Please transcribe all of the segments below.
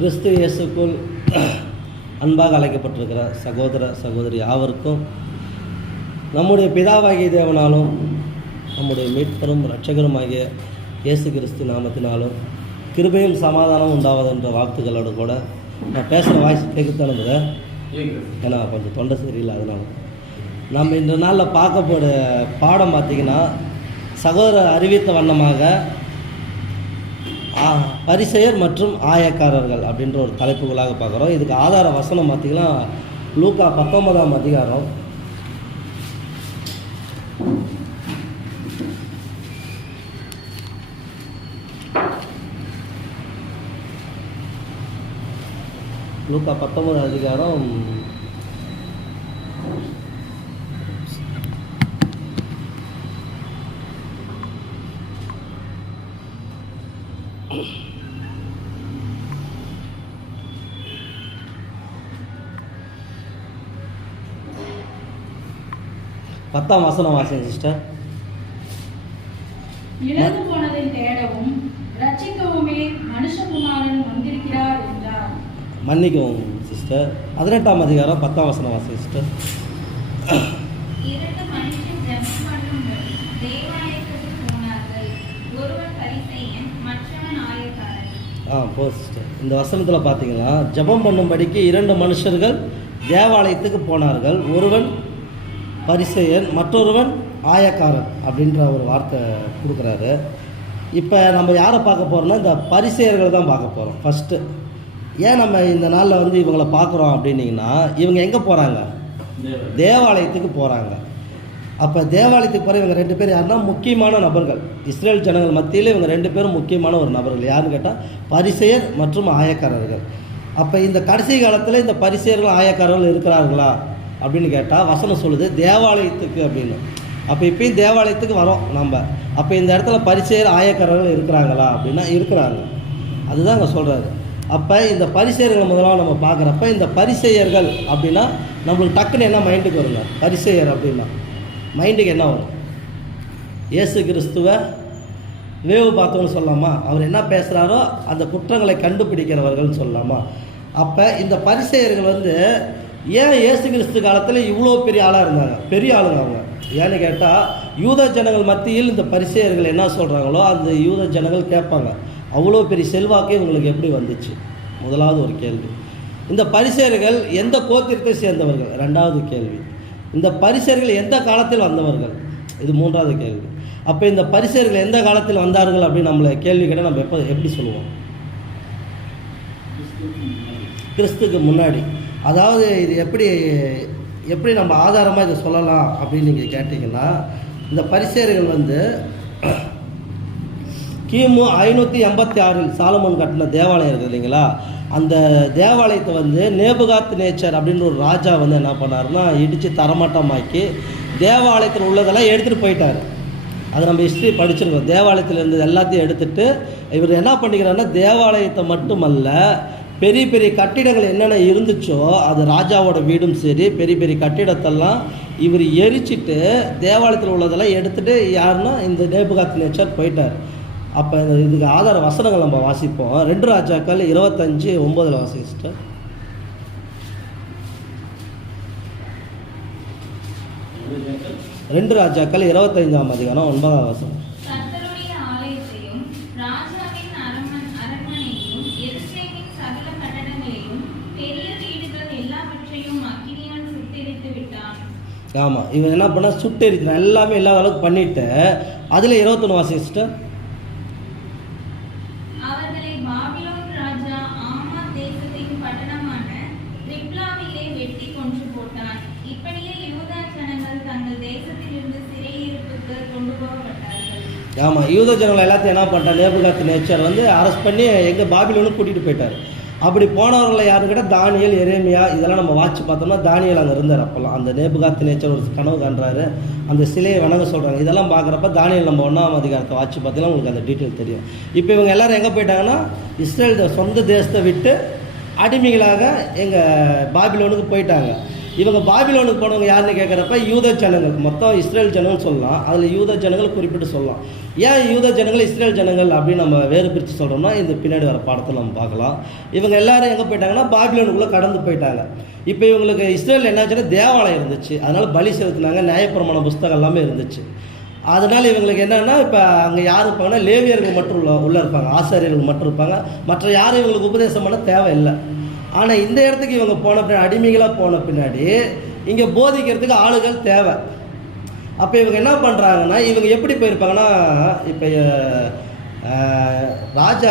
கிறிஸ்து இயேசுக்குள் அன்பாக அழைக்கப்பட்டிருக்கிற சகோதர சகோதரி யாவருக்கும் நம்முடைய பிதாவாகிய தேவனாலும் நம்முடைய மீட்பரும் இரட்சகருமாகிய இயேசு கிறிஸ்து நாமத்தினாலும் கிருபையும் சமாதானம் உண்டாவதுன்ற வார்த்தைகளோடு கூட நான் பேசுகிற வாய்ஸ் கேட்கத்தானுங்க. ஏன்னா கொஞ்சம் தொண்டை சரியில்லை, அதனால நம்ம இந்த நாளில் பார்க்க போகிற பாடம் பார்த்திங்கன்னா சகோதரர் அறிவித்த வண்ணமாக பரிசேயர் மற்றும் ஆயக்காரர்கள் அப்படின்ற ஒரு தலைப்புகளாக பார்க்குறோம். இதுக்கு ஆதார வசனம் பார்த்திங்கன்னா லூக்கா 19ஆம் அதிகாரம் லூக்கா 19 அதிகாரம் 10ஆம் வசனம் வாசிங்க சிஸ்டர். இழந்து போனதை தேடவும் ரட்சிக்கவுமே மனுஷகுமாரன் வந்திருக்கிறார் என்றார். மன்னிக்கவும் சிஸ்டர். 18ஆம் அதிகாரம் 10ஆம் வசனம் வாசிங்க சிஸ்டர். இரண்டு மனுஷன் ஜெபம் பண்ணும்படி தேவாலயத்துக்கு போனார்கள். ஒருவன் பரிசேயன், மற்றவன் ஆயக்காரன். போ சிஸ்டர். இந்த வசனத்தில் பார்த்தீங்கன்னா ஜெபம் பண்ணும்படிக்கு 2 மனுஷர்கள் தேவாலயத்துக்கு போனார்கள். ஒருவன் பரிசேயன், மற்றொருவன் ஆயக்காரன் அப்படின்ற ஒரு வார்த்தை கொடுக்குறாரு. இப்போ நம்ம யாரை பார்க்க போகிறோம்னா இந்த பரிசேயர்கள் தான் பார்க்க போகிறோம் ஃபஸ்ட்டு. ஏன் நம்ம இந்த நாளில் வந்து இவங்களை பார்க்குறோம் அப்படின்னிங்கன்னா, இவங்க எங்கே போகிறாங்க? தேவாலயத்துக்கு போகிறாங்க. அப்போ தேவாலயத்துக்கு போகிற இவங்க 2 பேர் யாருன்னா முக்கியமான நபர்கள். இஸ்ரேல் ஜனங்கள் மத்தியில் இவங்க 2 பேரும் முக்கியமான ஒரு நபர்கள். யாருன்னு கேட்டால் பரிசேயர் மற்றும் ஆயக்காரர்கள். அப்போ இந்த கடைசி காலத்தில் இந்த பரிசேயர்கள் ஆயக்காரர்கள் இருக்கிறார்களா அப்படின்னு கேட்டால் வசனம் சொல்லுது தேவாலயத்துக்கு அப்படின்னு. அப்போ இப்போயும் தேவாலயத்துக்கு வரோம் நம்ம. அப்போ இந்த இடத்துல பரிசேயர் ஆயக்காரர்கள் இருக்கிறாங்களா அப்படின்னா இருக்கிறாங்க. அதுதான் அங்கே சொல்கிறாரு. அப்போ இந்த பரிசேயர்களை முதலாக நம்ம பார்க்குறப்ப இந்த பரிசேயர்கள் அப்படின்னா நம்மளுக்கு டக்குன்னு என்ன மைண்டுக்கு வருங்க? பரிசேயர் அப்படின்னா மைண்டுக்கு என்ன வரும்? இயேசு கிறிஸ்துவை வேவு பார்த்தோன்னு சொல்லலாமா? அவர் என்ன பேசுகிறாரோ அந்த குற்றங்களை கண்டுபிடிக்கிறவர்கள்னு சொல்லலாமா? அப்போ இந்த பரிசேயர்கள் வந்து ஏன் இயேசு கிறிஸ்து காலத்தில் இவ்வளோ பெரிய ஆளாக இருந்தாங்க? பெரிய ஆளுங்க அவங்க. ஏன்னு கேட்டால் யூத ஜனங்கள் மத்தியில் இந்த பரிசேயர்கள் என்ன சொல்கிறாங்களோ அந்த யூத ஜனங்கள் கேட்பாங்க. அவ்வளோ பெரிய செல்வாக்கே இவங்களுக்கு எப்படி வந்துச்சு? முதலாவது ஒரு கேள்வி. இந்த பரிசேயர்கள் எந்த கோத்திரத்தை சேர்ந்தவர்கள்? 2வது கேள்வி. இந்த பரிசேயர்கள் எந்த காலத்தில் வந்தவர்கள்? இது 3வது கேள்வி. அப்போ இந்த பரிசேயர்கள் எந்த காலத்தில் வந்தார்கள் அப்படின்னு நம்மளை கேள்வி கேட்டால் நம்ம எப்படி சொல்லுவோம்? கிறிஸ்துக்கு முன்னாடி. அதாவது இது எப்படி நம்ம ஆதாரமாக இதை சொல்லலாம் அப்படின்னு நீங்கள் கேட்டிங்கன்னா, இந்த பரிசேயர்கள் வந்து கிமு 586 சாலமோன் கட்டின தேவாலயம் இருக்குது இல்லைங்களா? அந்த தேவாலயத்தை வந்து நேபுகாத் நேச்சர் அப்படின்ற ஒரு ராஜா வந்து என்ன பண்ணாருன்னா இடித்து தரமட்டமாக்கி தேவாலயத்தில் உள்ளதெல்லாம் எடுத்துகிட்டு போயிட்டார். அதை நம்ம ஹிஸ்ட்ரி படிச்சிருக்கோம். தேவாலயத்தில் இருந்தது எல்லாத்தையும் எடுத்துகிட்டு இவர் என்ன பண்ணிக்கிறாருன்னா தேவாலயத்தை மட்டுமல்ல, பெரிய பெரிய கட்டிடங்கள் என்னென்ன இருந்துச்சோ அது ராஜாவோட வீடும் சரி, பெரிய பெரிய கட்டிடத்தெல்லாம் இவர் எரிச்சிட்டு தேவாலயத்தில் உள்ளதெல்லாம் எடுத்துகிட்டு யாருன்னா இந்த நேபுகாத் நேச்சர் போயிட்டார். அப்போ இதுக்கு ஆதார வசனங்கள் நம்ம வாசிப்போம். 2 ராஜாக்கள் 25:9 வாசிச்சிட்டு. 2 ராஜாக்கள் 25ஆம் அதிகாரம் 9ஆம் வசனம். கர்த்தருடைய ஆலயத்தையும் ராஜாவின் அரண்மனையையும் எருசலேமின் சகல கட்டடங்களையும் பெரிய வீடுகள் எல்லாவற்றையும் அக்கினியால் சுட்டெரித்து விட்டான். ஆமாம், இவன் என்ன பண்ண சுட்டெரித்தான். எல்லாமே இல்லாத அளவுக்கு பண்ணிட்டு அதில் 21 வாசிச்சுட்டு அவர்களை பாபிலோன் ராஜா ஆமாத் தேசத்தின் பட்டணமான ரிப்லாவிலே வெட்டி கொன்று போட்டான். இப்படியே யூதா ஜனங்கள் தங்கள் தேசத்திலிருந்து சிறையிருப்புக்கு கொண்டு போகப்பட்டார்கள். ஆமாம், யூத ஜனங்கள் எல்லாத்தையும் என்ன பண்ணிட்டார்? நேபுகாத் நேச்சர் வந்து அரெஸ்ட் பண்ணி எங்கள் பாபிலோனுக்கு கூட்டிகிட்டு போயிட்டார். அப்படி போனவர்களை யாரும் கேட்டால் தானியேல், எரேமியா இதெல்லாம் நம்ம வாட்சி பார்த்தோம்னா தானியேல் அங்கே இருந்தார். அப்போல்லாம் அந்த நேபுகாத் நேச்சர் ஒரு கனவு காண்றாரு, அந்த சிலையை வணங்க சொல்கிறாங்க. இதெல்லாம் பார்க்குறப்ப தானியேல் நம்ம 1ஆம் அதிகாரத்தை வாட்சி பார்த்தீங்கன்னா உங்களுக்கு அந்த டீட்டெயில் தெரியும். இப்போ இவங்க எல்லோரும் எங்கே போயிட்டாங்கன்னா இஸ்ரேல் சொந்த தேசத்தை விட்டு அடிமைகளாக எங்கள் பாபிலோனுக்கு போயிட்டாங்க. இவங்க பாபிலோனுக்கு போனவங்க யாருன்னு கேட்குறப்ப யூத ஜனங்கள், மொத்தம் இஸ்ரேல் ஜனங்கள் சொல்லலாம், அதில் யூத ஜனங்கள் குறிப்பிட்டு சொல்லலாம். ஏன் யூத ஜனங்கள் இஸ்ரேல் ஜனங்கள் அப்படின்னு நம்ம வேறு பிரித்து சொல்கிறோம்னா இந்த பின்னாடி வர பாடத்தில் நம்ம பார்க்கலாம். இவங்க எல்லாரும் எங்கே போயிட்டாங்கன்னா பாபிலோனுக்குள்ளே கடந்து போயிட்டாங்க. இப்போ இவங்களுக்கு இஸ்ரேல் என்னாச்சுன்னா தேவாலயம் இருந்துச்சு, அதனால் பலி செலுத்தினாங்க, நியாயப்பிரமாண புஸ்தகம் எல்லாமே இருந்துச்சு. அதனால் இவங்களுக்கு என்னென்னா இப்போ அங்கே யார் இருப்பாங்கன்னா லேவியர்கள் மட்டும் உள்ளே இருப்பாங்க, ஆசாரியர்கள் மட்டும் இருப்பாங்க, மற்ற யாரும் இவங்களுக்கு உபதேசம் பண்ண தேவையில்லை. ஆனால் இந்த இடத்துக்கு இவங்க போன பின்னாடி, அடிமைகளாக போன பின்னாடி இங்கே போதிக்கிறதுக்கு ஆளுகள் தேவை. அப்போ இவங்க என்ன பண்ணுறாங்கன்னா, இவங்க எப்படி போயிருப்பாங்கன்னா, இப்போ ராஜா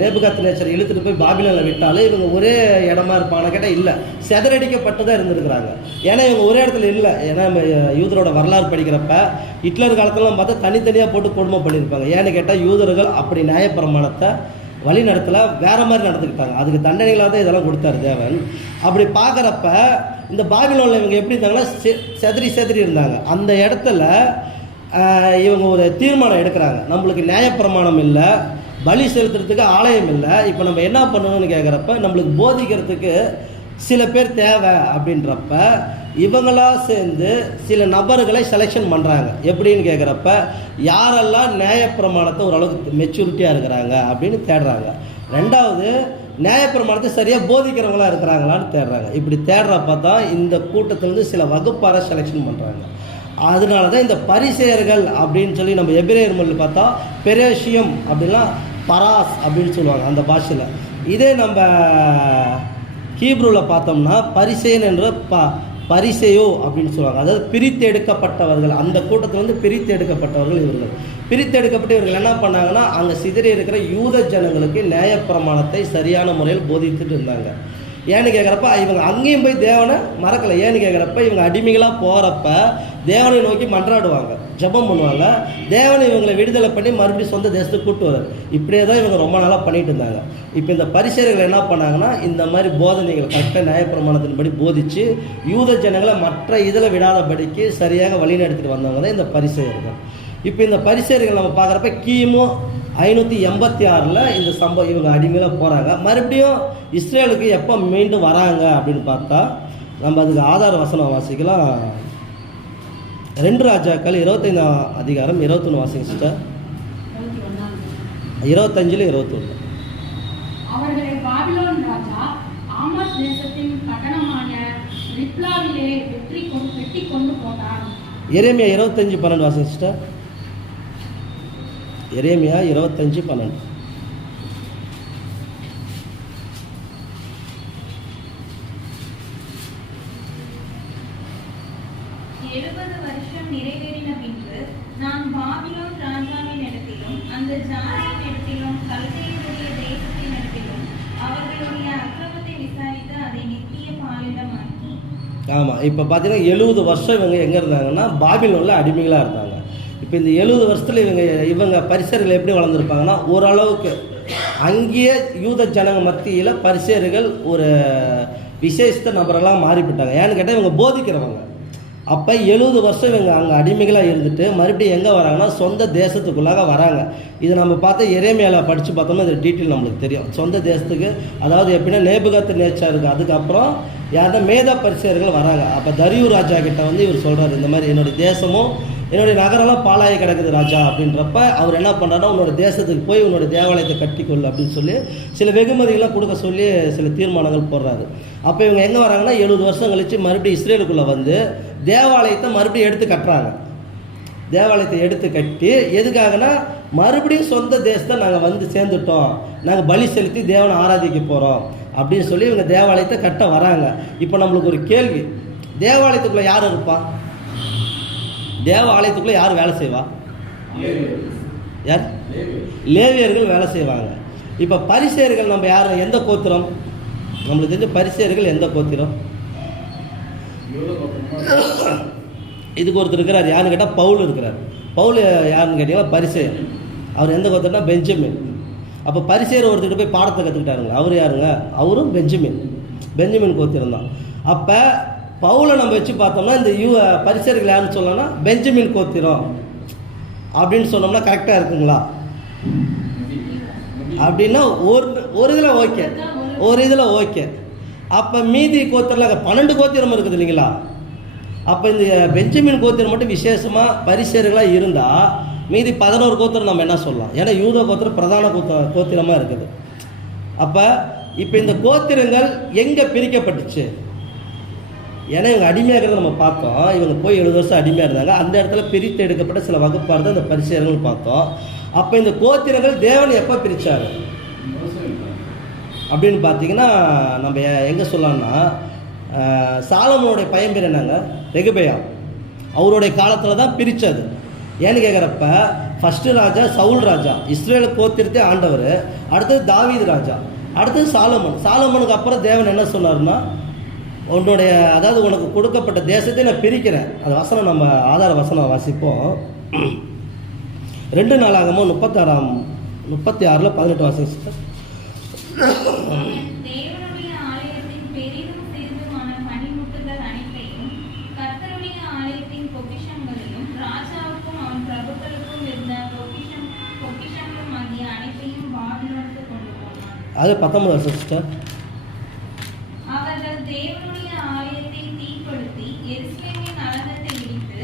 நேபுகாத்நேச்சர் இழுத்துட்டு போய் பாபிலோனில் விட்டாலும் இவங்க ஒரே இடமா இருப்பாங்க கேட்டால் இல்லை, சிதறடிக்கப்பட்டு தான் இருந்திருக்கிறாங்க. ஏன்னா இவங்க ஒரே இடத்துல இல்லை. ஏன்னா நம்ம யூதரோட வரலாறு படிக்கிறப்ப ஹிட்லர் காலத்துலாம் பார்த்தா தனித்தனியாக போட்டு கொடுமை பண்ணியிருப்பாங்க. ஏன்னு கேட்டால் யூதர்கள் அப்படி நியாயப்பிரமாணத்தை வழி நடத்தல, வேறு மாதிரி நடந்துக்கிட்டாங்க. அதுக்கு தண்டனைகளாக தான் இதெல்லாம் கொடுத்தாரு தேவன். அப்படி பார்க்குறப்ப இந்த பாபிலோனில் இவங்க எப்படி இருந்தாங்கன்னா செதறி இருந்தாங்க. அந்த இடத்துல இவங்க ஒரு தீர்மானம் எடுக்கிறாங்க, நம்மளுக்கு நியாயப்பிரமாணம் இல்லை, பலி செலுத்துறதுக்கு ஆலயம் இல்லை, இப்போ நம்ம என்ன பண்ணணும்னு கேட்குறப்ப நம்மளுக்கு போதிக்கிறதுக்கு சில பேர் தேவை. அப்படின்றப்ப இவங்களா சேர்ந்து சில நபர்களை செலெக்ஷன் பண்ணுறாங்க. எப்படின்னு கேட்குறப்ப யாரெல்லாம் நியாயப்பிரமாணத்தை ஓரளவுக்கு மெச்சூரிட்டியாக இருக்கிறாங்க அப்படின்னு தேடுறாங்க. ரெண்டாவது, நியாயப்பிரமாணத்தை சரியாக போதிக்கிறவங்களாக இருக்கிறாங்களான்னு தேடுறாங்க. இப்படி தேடுறப்ப தான் இந்த கூட்டத்திலேருந்து சில வகுப்பாரை செலெக்ஷன் பண்ணுறாங்க. அதனால தான் இந்த பரிசேயர்கள் அப்படின்னு சொல்லி நம்ம எபிரேயர் மொழியில் பார்த்தா பெரேஷியம் அப்படின்லாம் பராஸ் அப்படின்னு சொல்லுவாங்க அந்த பாஷையில். இதே நம்ம ஹீப்ரூவில் பார்த்தோம்னா பரிசேயன் என்ற பரிசேயோ அப்படின்னு சொல்லுவாங்க. அதாவது பிரித்தெடுக்கப்பட்டவர்கள், அந்த கூட்டத்தில் வந்து பிரித்தெடுக்கப்பட்டவர்கள் இவர்கள். பிரித்தெடுக்கப்பட்டு இவர்கள் என்ன பண்ணாங்கன்னா, அங்கே சிதறி இருக்கிற யூத ஜனங்களுக்கு நியாயப்பிரமாணத்தை சரியான முறையில் போதித்துட்டு இருந்தாங்க. ஏன்னு கேட்குறப்ப இவங்க அங்கேயும் போய் தேவனை மறக்கலை. ஏன்னு கேட்குறப்ப இவங்க அடிமைகளாக போகிறப்ப தேவனை நோக்கி மன்றாடுவாங்க, ஜெபம் பண்ணுவாங்க, தேவனை இவங்களை விடுதலை பண்ணி மறுபடியும் சொந்த தேசத்துக்கு கூட்டு வரார். இப்படியே தான் இவங்க ரொம்ப நாளாக பண்ணிட்டு இருந்தாங்க. இப்போ இந்த பரிசேயர்கள் என்ன பண்ணாங்கன்னா, இந்த மாதிரி போதனைகள் கரெக்டாக நியாயப்பிரமாணத்தின்படி போதித்து யூத ஜனங்களை மற்ற இதில் விடாதபடிக்கு சரியாக வழி நடத்திட்டு வந்தவங்க தான் இந்த பரிசேயர்கள். இப்போ இந்த பரிசேயர்கள் நம்ம பார்க்குறப்ப கிமு 586 இந்த சம்பவம் இவங்க அடிமையில் போகிறாங்க. மறுபடியும் இஸ்ரேலுக்கு எப்போ மீண்டும் வராங்க அப்படின்னு பார்த்தா நம்ம அதுக்கு ஆதார வசனம் வாசிக்கலாம். 2 ராஜாக்கள் 25ஆம் அதிகாரம் 21 வாசிங்க சிஸ்டர். 25 21. அவர்களை பாபிலோன் ராஜா ஆமாத் தேசத்தின் பட்டணமான ரிப்லாவிலே வெட்டி கொண்டு போனான். எரேமியா 25:12 வாசிங்க சிஸ்டர். எரேமியா 25:12. 70 வருஷம் நிறைவேறின பின்பு நான் பாபிலோன் ராஜாவின் இடத்திலும் அந்த ஜாதியின் இடத்திலும் கல்தேயருடைய தேசத்தின் இடத்திலும் அவர்களுடைய அக்கிரமத்தை விசாரித்து அதை நித்திய பாலிடமாக்கி. ஆமாம், இப்போ பார்த்தீங்கன்னா 70 வருஷம் இவங்க எங்கே இருந்தாங்கன்னா பாபிலோனில் அடிமைகளாக இருந்தாங்க. இப்போ இந்த 70 வருஷத்தில் இவங்க பரிசேயர்கள் எப்படி வளர்ந்துருப்பாங்கன்னா, ஓரளவுக்கு அங்கேயே யூத ஜனங்க மத்தியில் பரிசேயர்கள் ஒரு விசேஷத்த நபரெல்லாம் மாறிவிட்டாங்க. ஏன்னு கேட்டால் இவங்க போதிக்கிறவங்க. அப்போ 70 வருஷம் இவங்க அங்கே அடிமைகளாக இருந்துட்டு மறுபடியும் எங்கே வராங்கன்னா சொந்த தேசத்துக்குள்ளாக வராங்க. இது நம்ம பார்த்தா எரேமியாவில் படித்து பார்த்தோம்னா இது டீட்டெயில் நம்மளுக்கு தெரியும். சொந்த தேசத்துக்கு, அதாவது எப்படின்னா நேபுகாத்நேச்சாருக்கு அதுக்கப்புறம் யாருன்னா மேதா பரிசேயர்கள் வராங்க. அப்போ தரியு ராஜா கிட்ட வந்து இவர் சொல்கிறார், இந்த மாதிரி என்னுடைய தேசமும் என்னுடைய நகரெல்லாம் பாலாகி கிடக்குது ராஜா. அப்படின்றப்ப அவர் என்ன பண்ணுறாருன்னா, உன்னோட தேசத்துக்கு போய் உன்னோட தேவாலயத்தை கட்டிக்கொள்ளு அப்படின்னு சொல்லி சில வெகுமதிகளாக கொடுக்க சொல்லி சில தீர்மானங்கள் போடுறாரு. அப்போ இவங்க எங்கே வராங்கன்னா 70 வருஷம் கழித்து மறுபடியும் இஸ்ரேலுக்குள்ளே வந்து தேவாலயத்தை மறுபடியும் எடுத்து கட்டுறாங்க. தேவாலயத்தை எடுத்து கட்டி எதுக்காகனா, மறுபடியும் சொந்த தேசத்தை நாங்கள் வந்து சேர்ந்துட்டோம், நாங்கள் பலி செலுத்தி தேவனை ஆராதிக்க போகிறோம் அப்படின்னு சொல்லி இவங்க தேவாலயத்தை கட்ட வராங்க. இப்போ நம்மளுக்கு ஒரு கேள்வி, தேவாலயத்துக்குள்ளே யார் இருப்பா? தேவாலயத்துக்குள்ளே யார் வேலை செய்வா? யார்? லேவியர்கள் வேலை செய்வாங்க. இப்போ பரிசேயர்கள் நம்ம யார், எந்த கோத்திரம்? நம்மளுக்கு தெரிஞ்ச பரிசேயர்கள் எந்த கோத்திரம்? இதுக்கு ஒருத்தர் இருக்கிறார், யாருன்னு கேட்டால் பவுல் இருக்கிறார். பவுல் யாருன்னு கேட்டீங்கன்னா பரிசேயர். அவர் எந்த கோத்திரம்னா பெஞ்சமின். அப்போ பரிசேயர் ஒருத்தர் போய் பாடத்தை கற்றுக்கிட்டாருங்க, அவர் யாருங்க? அவரும் பெஞ்சமின் கோத்திரம் தான். அப்போ பவுலை நம்ம வச்சு பார்த்தோம்னா இந்த பரிசேயர்கள் யாருன்னு சொல்லலாம்னா பெஞ்சமின் கோத்திரம் அப்படின்னு சொன்னோம்னா கரெக்டாக இருக்குங்களா? அப்படின்னா ஒரு இதில் ஓகே, ஒரு இதில் ஓகே. அப்போ மீதி கோத்திரத்தில் 12 கோத்திரம் இருக்குது இல்லைங்களா? அப்போ இந்த பெஞ்சமின் கோத்திரம் மட்டும் விசேஷமாக பரிசேயர்களாக இருந்தால் மீதி 11 கோத்திரம் நம்ம என்ன சொல்லலாம்? ஏன்னா யூத கோத்திரம் பிரதான கோத்திரமாக இருக்குது. அப்போ இப்போ இந்த கோத்திரங்கள் எங்கே பிரிக்கப்பட்டுச்சு? ஏன்னா இவங்க அடிமையாக இருக்கிறத நம்ம பார்த்தோம். இவங்க போய் 70 வருஷம் அடிமையாக இருந்தாங்க. அந்த இடத்துல பிரித்து எடுக்கப்பட்ட சில வகுப்பாக இருந்தால் அந்த பரிசேயர்கள் பார்த்தோம். அப்போ இந்த கோத்திரங்கள் தேவன் எப்போ பிரித்தார் அப்படின்னு பார்த்தீங்கன்னா நம்ம எங்கே சொல்லலாம்னா, சாலமோனுடைய பையன் பேர் என்னங்க? ரெகபெயாம். அவருடைய காலத்தில் தான் பிரித்தது. ஏன்னு கேட்குறப்ப ஃபஸ்ட்டு ராஜா சவுல் ராஜா, இஸ்ரேல் கோத்திரத்தை ஆண்டவர். அடுத்தது தாவீது ராஜா, அடுத்தது சாலமோன். சாலமோனுக்கு அப்புறம் தேவன் என்ன சொன்னார்னா, உன்னுடைய அதாவது உனக்கு கொடுக்கப்பட்ட தேசத்தை நான் பிரிக்கிறேன். அந்த வசனம் நம்ம ஆதார வசனம் வாசிப்போம். 2 நாளாகமோ 36:18 வாசிச்சு. தேவனுடைய ஆலயத்தின் பெரிதும் சிறிதுமான பணிமுட்டுகள் அனைத்தையும் கர்த்தருடைய ஆலயத்தின் பொக்கிஷங்களையும் ராஜாவுக்கும் அவன் பிரபுக்களுக்கும் இருந்த பொக்கிஷங்களும் ஆகிய அனைத்தையும் பாபிலோனுக்கு கொண்டு போனான். அது 19 வருஷம் சிஸ்டர். அவர்கள் தேவனுடைய ஆலயத்தை தீப்படுத்தி எருசலேமின் அலங்கத்தை இடித்து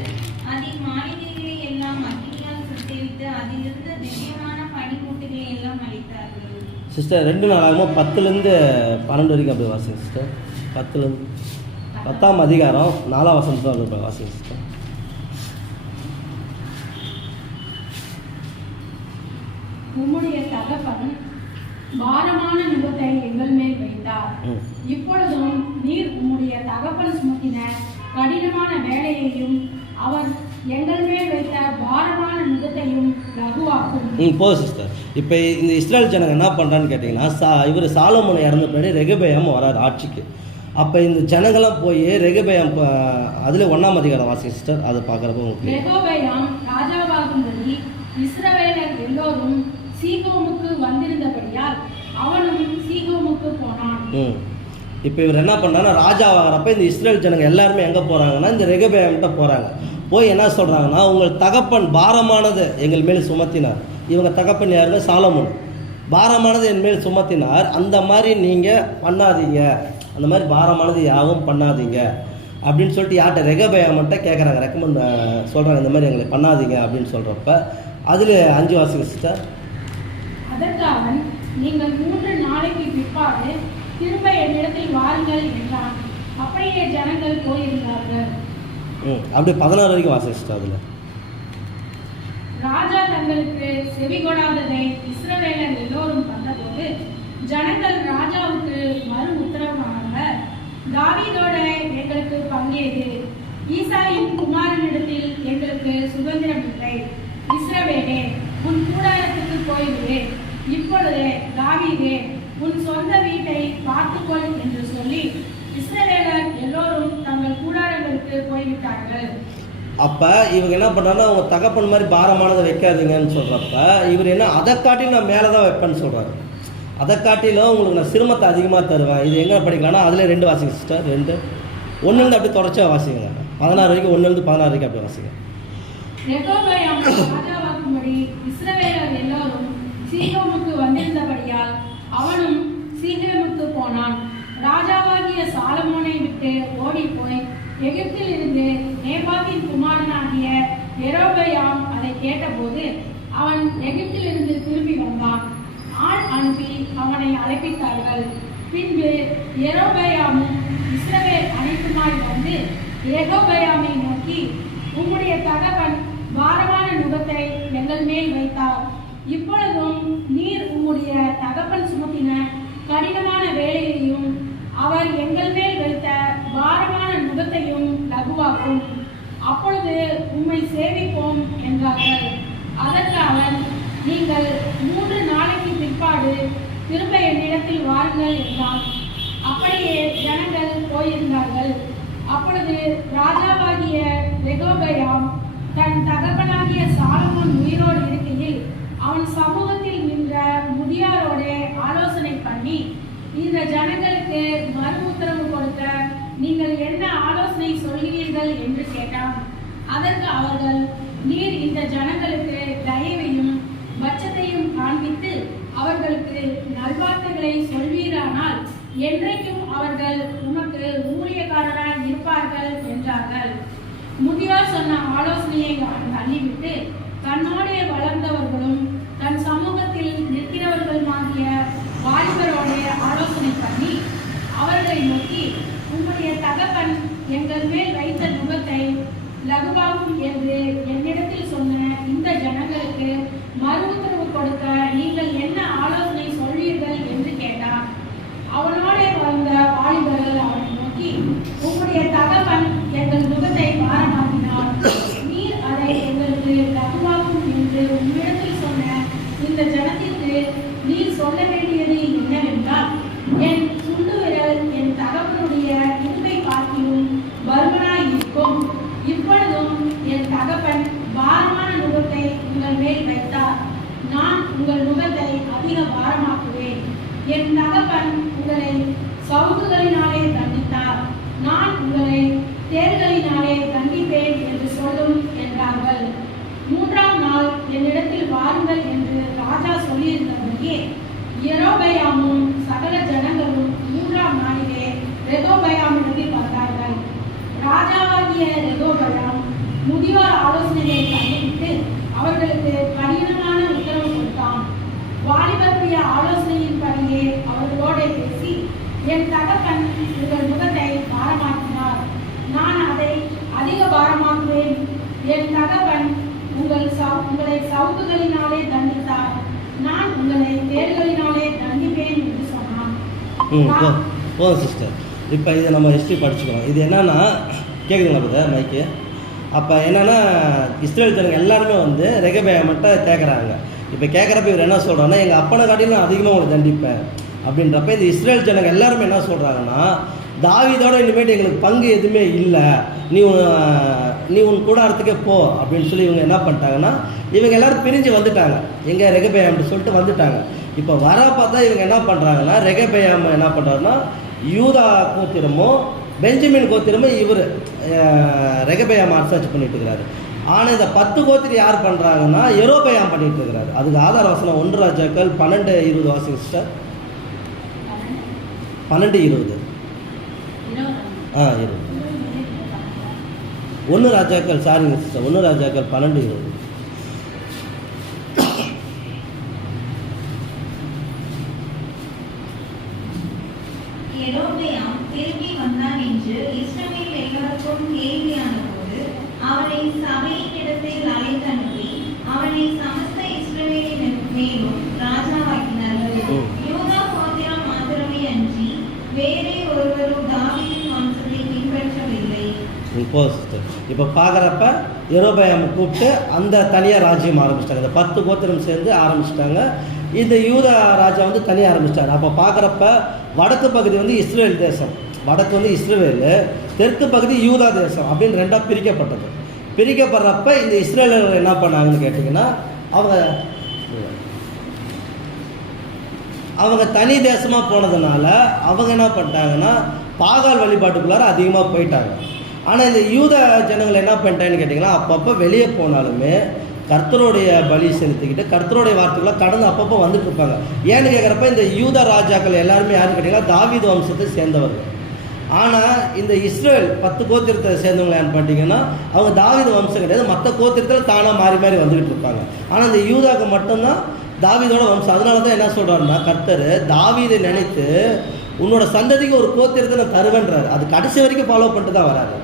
அதில் மாளிகைகளை எல்லாம் அக்கினியால் சுட்டெரித்து அதிலிருந்த திவ்யமான பனிமூட்டுகளை எல்லாம் அழித்தார்கள். சிஸ்டர் 2 நாளாகமோ 10-12 வரைக்கும் அப்படி வாசிங்க சிஸ்டர். 10ஆம் அதிகாரம் 4ஆம் வசனத்தில் அப்படி வாசிங்க சிஸ்டர். உம்முடைய தகப்பன் பாரமான நுகத்தை எங்கள் மேல் வைத்தார். இப்பொழுதும் நீர் உம்முடைய தகப்பன் சுமத்தின கடினமான வேலையையும் அவர் எங்கள் மேல் வைத்த பாரமான நுகத்தையும் லகுவாக்கும். போதும் சிஸ்டர். இப்போ இந்த இஸ்ரேல் ஜனங்க என்ன பண்ணுறான்னு கேட்டிங்கன்னா, இவர் சாலமோன் இறந்த பின்னாடி ரெகபெயாம் வராரு ஆட்சிக்கு. அப்போ இந்த ஜனங்களாம் போய் ரெகபெயாம் அதில் 1ஆம் அதிகாரம் வாசிங்க சிஸ்டர். அதை பார்க்குறப்போ உங்களுக்கு ரெகோபெயாம் ராஜாவாகும்படி இஸ்ரவேலர் எல்லோரும் சீகோமுக்கு வந்திருந்தபடியால் அவனும் சீகோமுக்கு போனான். இப்போ இவர் என்ன பண்ணுறாங்கன்னா, ராஜாவாகிறப்ப இந்த இஸ்ரேல் ஜனங்க எல்லாருமே எங்கே போகிறாங்கன்னா இந்த ரெகபெயாம்கிட்ட போகிறாங்க. போய் என்ன சொல்கிறாங்கன்னா, உங்கள் தகப்பன் பாரமானது எங்கள் மேல் சுமத்தினார். இவங்க தகப்பன் யாருங்க? சாலமோன். பாரமானது என் மேல் சுமத்தினார், அந்த மாதிரி நீங்கள் பண்ணாதீங்க, அந்த மாதிரி பாரமானது யாவும் பண்ணாதீங்க அப்படின்னு சொல்லிட்டு யார்கிட்ட? ரெகபெயாம்கிட்ட கேட்குறாங்க, ரெக்கமெண்ட் சொல்கிறாங்க, இந்த மாதிரி எங்களை பண்ணாதீங்க அப்படின்னு சொல்கிறப்ப அதில் 5 வாசிங்க சிஸ்டர். அதற்கு அவன், நீங்கள் 3 நாளைக்கு பிற்பாடு திரும்ப என்னிடத்தில் வாருங்கள் என்றான். அப்படியே ஜனங்கள் போயிருந்தார்கள். அப்படி 16 வரைக்கும் வாசிச்சிட்டா. அதில் ராஜா தங்களுக்கு செவி கொடாததை இஸ்ரவேலர் எல்லோரும் கண்டபோது ஜனங்கள் ராஜாவுக்கு மறு உத்தரவாக, தாவீதோட எங்களுக்கு பங்கேது, ஈசாயின் குமாரனிடத்தில் எங்களுக்கு சுதந்திரம் இல்லை. இஸ்ரவேலே, உன் கூடாரத்துக்கு போய்விடு. இப்பொழுது தாவீதே, உன் சொந்த வீட்டை பார்த்துக்கொள் என்று சொல்லி இஸ்ரவேலர் எல்லோரும் தங்கள் கூடாரங்களுக்கு போய்விட்டார்கள். அப்போ இவங்க என்ன பண்ணுறாங்கன்னா, அவங்க தகப்பன் மாதிரி பாரமானதை வைக்காதீங்கன்னு சொல்கிறப்ப இவர் என்ன, அதை காட்டிலும் நான் மேலே தான் வைப்பேன்னு சொல்கிறாரு. அதை காட்டிலும் உங்களுக்கு நான் சிரமத்தை அதிகமாக தருவேன். இது எங்கே படிக்கலாம்னா அதில் 2 வாசிங்க சிஸ்டர். 2 1 அப்படி தொடர்ச்சியாக வாசிங்க. 16 வரைக்கும் 1-16 வரைக்கும் அப்படி வாசிங்க. ரெகோபெயாம் ராஜாவாகும்படி இஸ்ரவேலர் எல்லோரும் சீகோமுக்கு வந்திருந்தபடியால் அவனும் சீகேமுக்கு போனான். ராஜாவாகிய சாலமோனை விட்டு ஓடி போய் எகிப்தில் இருந்து நேபாத்தின் குமாரனாகிய யெரொபெயாம் அதை கேட்டபோது அவன் எகிப்தில் இருந்து திரும்பி வந்தான். ஆள் அனுப்பி அவனை அழைப்பித்தார்கள். பின்பு யெரொபெயாமும் இஸ்ரவேல் அனைத்துமாய் வந்து ரெகோபெயாமை நோக்கி, உம்முடைய தகப்பன் பாரமான நுகத்தை எங்கள் மேல் வைத்தார். இப்பொழுதும் நீர் உம்முடைய தகப்பன் சுமத்தின கடினமான வேலையையும் அவர் எங்கள் மேல் வைத்த பாரமான நுகத்தையும் லகுவாக்கும். அப்பொழுது உம்மை சேவிப்போம் என்றார்கள். அதற்கு அவன், நீங்கள் 3 நாளைக்கு பிற்பாடு திரும்ப என்னிடத்தில் வாருங்கள் என்றான். அப்படியே ஜனங்கள் போயிருந்தார்கள். அப்பொழுது ராஜாவாகிய ரெகோபெயாம் தன் தகப்பனாகிய சாலமோன் உயிரோடு இருக்கையில் அவன் சமூகத்தில் நின்ற முதியாரோட ஆலோசனை பண்ணி, இந்த ஜனங்களுக்கு மறு உத்தரவு கொடுக்க நீங்கள் என்ன ஆலோசனை சொல்கிறீர்கள் என்று கேட்டான். அதற்கு அவர்கள், நீர் இந்த ஜனங்களுக்கு தயவையும் பட்சத்தையும் காண்பித்து அவர்களுக்கு நல்வார்த்தைகளை சொல்வீரானால் என்றைக்கும் அவர்கள் உமக்கு ஊழியக்காரராய் இருப்பார்கள் என்றார்கள். முதியோர் சொன்ன ஆலோசனையை அவன் தள்ளிவிட்டு தன்னோடே வளர்ந்தவர்களும் தன் சமூகத்தில் நிற்கிறவர்களுமாகிய வாலிபரோட ஆலோசனை பண்ணி அவர்களை நோக்கி, உம்முடைய தகப்பன் எங்கள் மேல் வைத்த நுகத்தை லகுவாகும் என்று என்னிடத்தில் சொன்ன இந்த ஜனங்களுக்கு மறு உத்தரவு கொடுக்க நீங்கள் என்ன ஆலோசனை சொல்வீர்கள் என்று கேட்டார். அவனோட வந்த வாலிபர்கள் அவனை நோக்கி, உம்முடைய தகப்பன் எங்கள் நுகத்தை பாரமாக்கினார். நீர் அதை எங்களுக்கு லகுவாக்கும் என்று உம்மிடத்தில் சொன்ன இந்த ஜனத்திற்கு நீர் சொல்ல வேண்டியது என்னவென்றால், என் சுண்டு விரல் என் தகப்பனுடைய இடுப்பை பார்க்கிலும் பருமனாய் இருக்கும். இப்பொழுதும் என் தகப்பன் பாரமான நுகத்தை உங்கள் மேல் வைத்தார். நான் உங்கள் நுகத்தை அதிக பாரமாக்குவேன். என் தகப்பன் உங்களை சவுக்குகளினாலே தண்டித்தார். நான் உங்களை தேர்களினாலே தண்டிப்பேன் என்று சொல்லும் என்றார்கள். 3ஆம் நாள் என்னிடத்தில் வாருங்கள் என்று ராஜா சொல்லியிருந்தபடியே யெரொபெயாமும் சகல ஜனங்களும் 3ஆம் நாளிலே ரெகொபெயாமிடத்தில் வந்தார்கள். ராஜாவாகிய ரெகொபெயாம் முதியோர் ஆலோசனையை கைவிட்டு அவர்களுக்கு கடினமான உத்தரவு கொடுத்தான். வாலிபருடைய ஆலோசனையின்படியே அவர்களோட பேசி, என் தகப்பன் உங்கள் முகத்தை பாரமாக்கினார். நான் அதை அதிக பாரமாக்குவேன். என் தகப்பன் உங்களை சவுக்குகளினாலே தண்டித்தார். நான் உங்களை தேர்களினாலே தண்டிப்பேன் என்று சொன்னான். போதும் சிஸ்டர். இப்போ இதை நம்ம ஹிஸ்ட்ரி படிச்சுக்கிறோம். இது என்னன்னா, கேட்குதுங்களா பிரதர் மைக்கு? அப்போ என்னென்னா, இஸ்ரேல் ஜனங்க எல்லாருமே வந்து ரெகொபெயாம்கிட்ட கேட்குறாங்க. இப்போ கேட்குறப்ப இவர் என்ன சொல்கிறாங்கன்னா, எங்கள் அப்பனை காட்டிலும் அதிகமாக உங்களை தண்டிப்பேன் அப்படின்றப்ப இந்த இஸ்ரேல் ஜனங்க எல்லாருமே என்ன சொல்கிறாங்கன்னா, தாவீதோட இனிமேட்டு எங்களுக்கு பங்கு எதுவுமே இல்லை, நீ உன் கூடாரத்துக்கே போ அப்படின்னு சொல்லி இவங்க என்ன பண்ணிட்டாங்கன்னா, இவங்க எல்லோரும் பிரிஞ்சு வந்துட்டாங்க. எங்கே ரெகொபெயாம்னு சொல்லிட்டு வந்துட்டாங்க. இப்போ வர பார்த்தா இவங்க என்ன பண்ணுறாங்கன்னா, ரெகொபெயாம் என்ன பண்ணுறாருன்னா, யூதா கோத்திரமும் பெஞ்சமின் கோத்திரமும் இவர் ரெகொபெயாம் அரசாட்சி பண்ணிட்டு இருக்கிறாரு. ஆனால் இந்த 10 கோத்திரம் யார் பண்ணுறாங்கன்னா, யெரொபெயாம் பண்ணிட்டு இருக்கிறாரு. அதுக்கு ஆதார வசனம் 1 ராஜாக்கள் 12:20 வாசிங்க சிஸ்டர். 12:20 20 1 ராஜாக்கள் சாரிங்க சிஸ்டர் 1 ராஜாக்கள் 12:20. யெரொபெயாம் திரும்பி வந்தான் என்று இஸ்ரவேல் எல்லோருக்கும் கேள்வியானபோது அவனை சபையின் இடத்தில் அழைத்தனுப்பி அவனை சமஸ்த இஸ்ரவேலின் மேலும் ராஜாவாக்கினார்கள். யூதா கோத்திரம் மாத்திரமே அன்றி வேறே ஒருவரும் தாவீதின் வம்சத்தை பின்பற்றவில்லை. இப்போ பார்க்குறப்ப யெரொபெயாம் கூப்பிட்டு அந்த தனியாக ராஜ்யம் ஆரம்பிச்சிட்டாங்க. இந்த 10 கோத்திரம் சேர்ந்து ஆரம்பிச்சிட்டாங்க. இந்த யூதா ராஜா வந்து தனியாக ஆரம்பிச்சிட்டாங்க. அப்போ பார்க்குறப்ப வடக்கு பகுதி வந்து இஸ்ரேல் தேசம், வடக்கு வந்து இஸ்ரேல், தெற்கு பகுதி யூதா தேசம் அப்படின்னு 2ஆக பிரிக்கப்பட்டது. பிரிக்கப்படுறப்ப இந்த இஸ்ரேலர்கள் என்ன பண்ணாங்கன்னு கேட்டிங்கன்னா, அவங்க தனி தேசமாக போனதுனால அவங்க என்ன பண்ணிட்டாங்கன்னா, பாகால் வழிபாட்டுக்குள்ளார அதிகமாக போயிட்டாங்க. ஆனால் இந்த யூத ஜனங்கள் என்ன பண்ணிட்டாங்கன்னு கேட்டிங்கன்னா, அப்பப்போ வெளியே போனாலுமே கர்த்தருடைய பலி செலுத்திக்கிட்டு கர்த்தருடைய வார்த்தைகளை கடந்து அப்பப்போ வந்துட்டு இருப்பாங்க. ஏன்னு கேட்குறப்ப இந்த யூத ராஜாக்கள் எல்லாருமே யாருன்னு கேட்டிங்கன்னா, தாவீது வம்சத்தை சேர்ந்தவர்கள். ஆனால் இந்த இஸ்ரேல் 10 கோத்திரத்தை சேர்ந்தவங்க யான்னு பார்த்தீங்கன்னா, அவங்க தாவீது வம்சம் கிடையாது. மற்ற கோத்திரத்தில் தானாக மாறி மாறி வந்துக்கிட்டு இருப்பாங்க. ஆனால் இந்த யூதாவுக்கு மட்டும்தான் தாவீதோட வம்சம். அதனால தான் என்ன சொல்கிறாருன்னா, கர்த்தர் தாவீதை நினைத்து உன்னோட சந்ததிக்கு ஒரு கோத்திரத்தை நான் தருவேன்றாரு. அது கடைசி வரைக்கும் ஃபாலோ பண்ணிட்டு தான் வராது.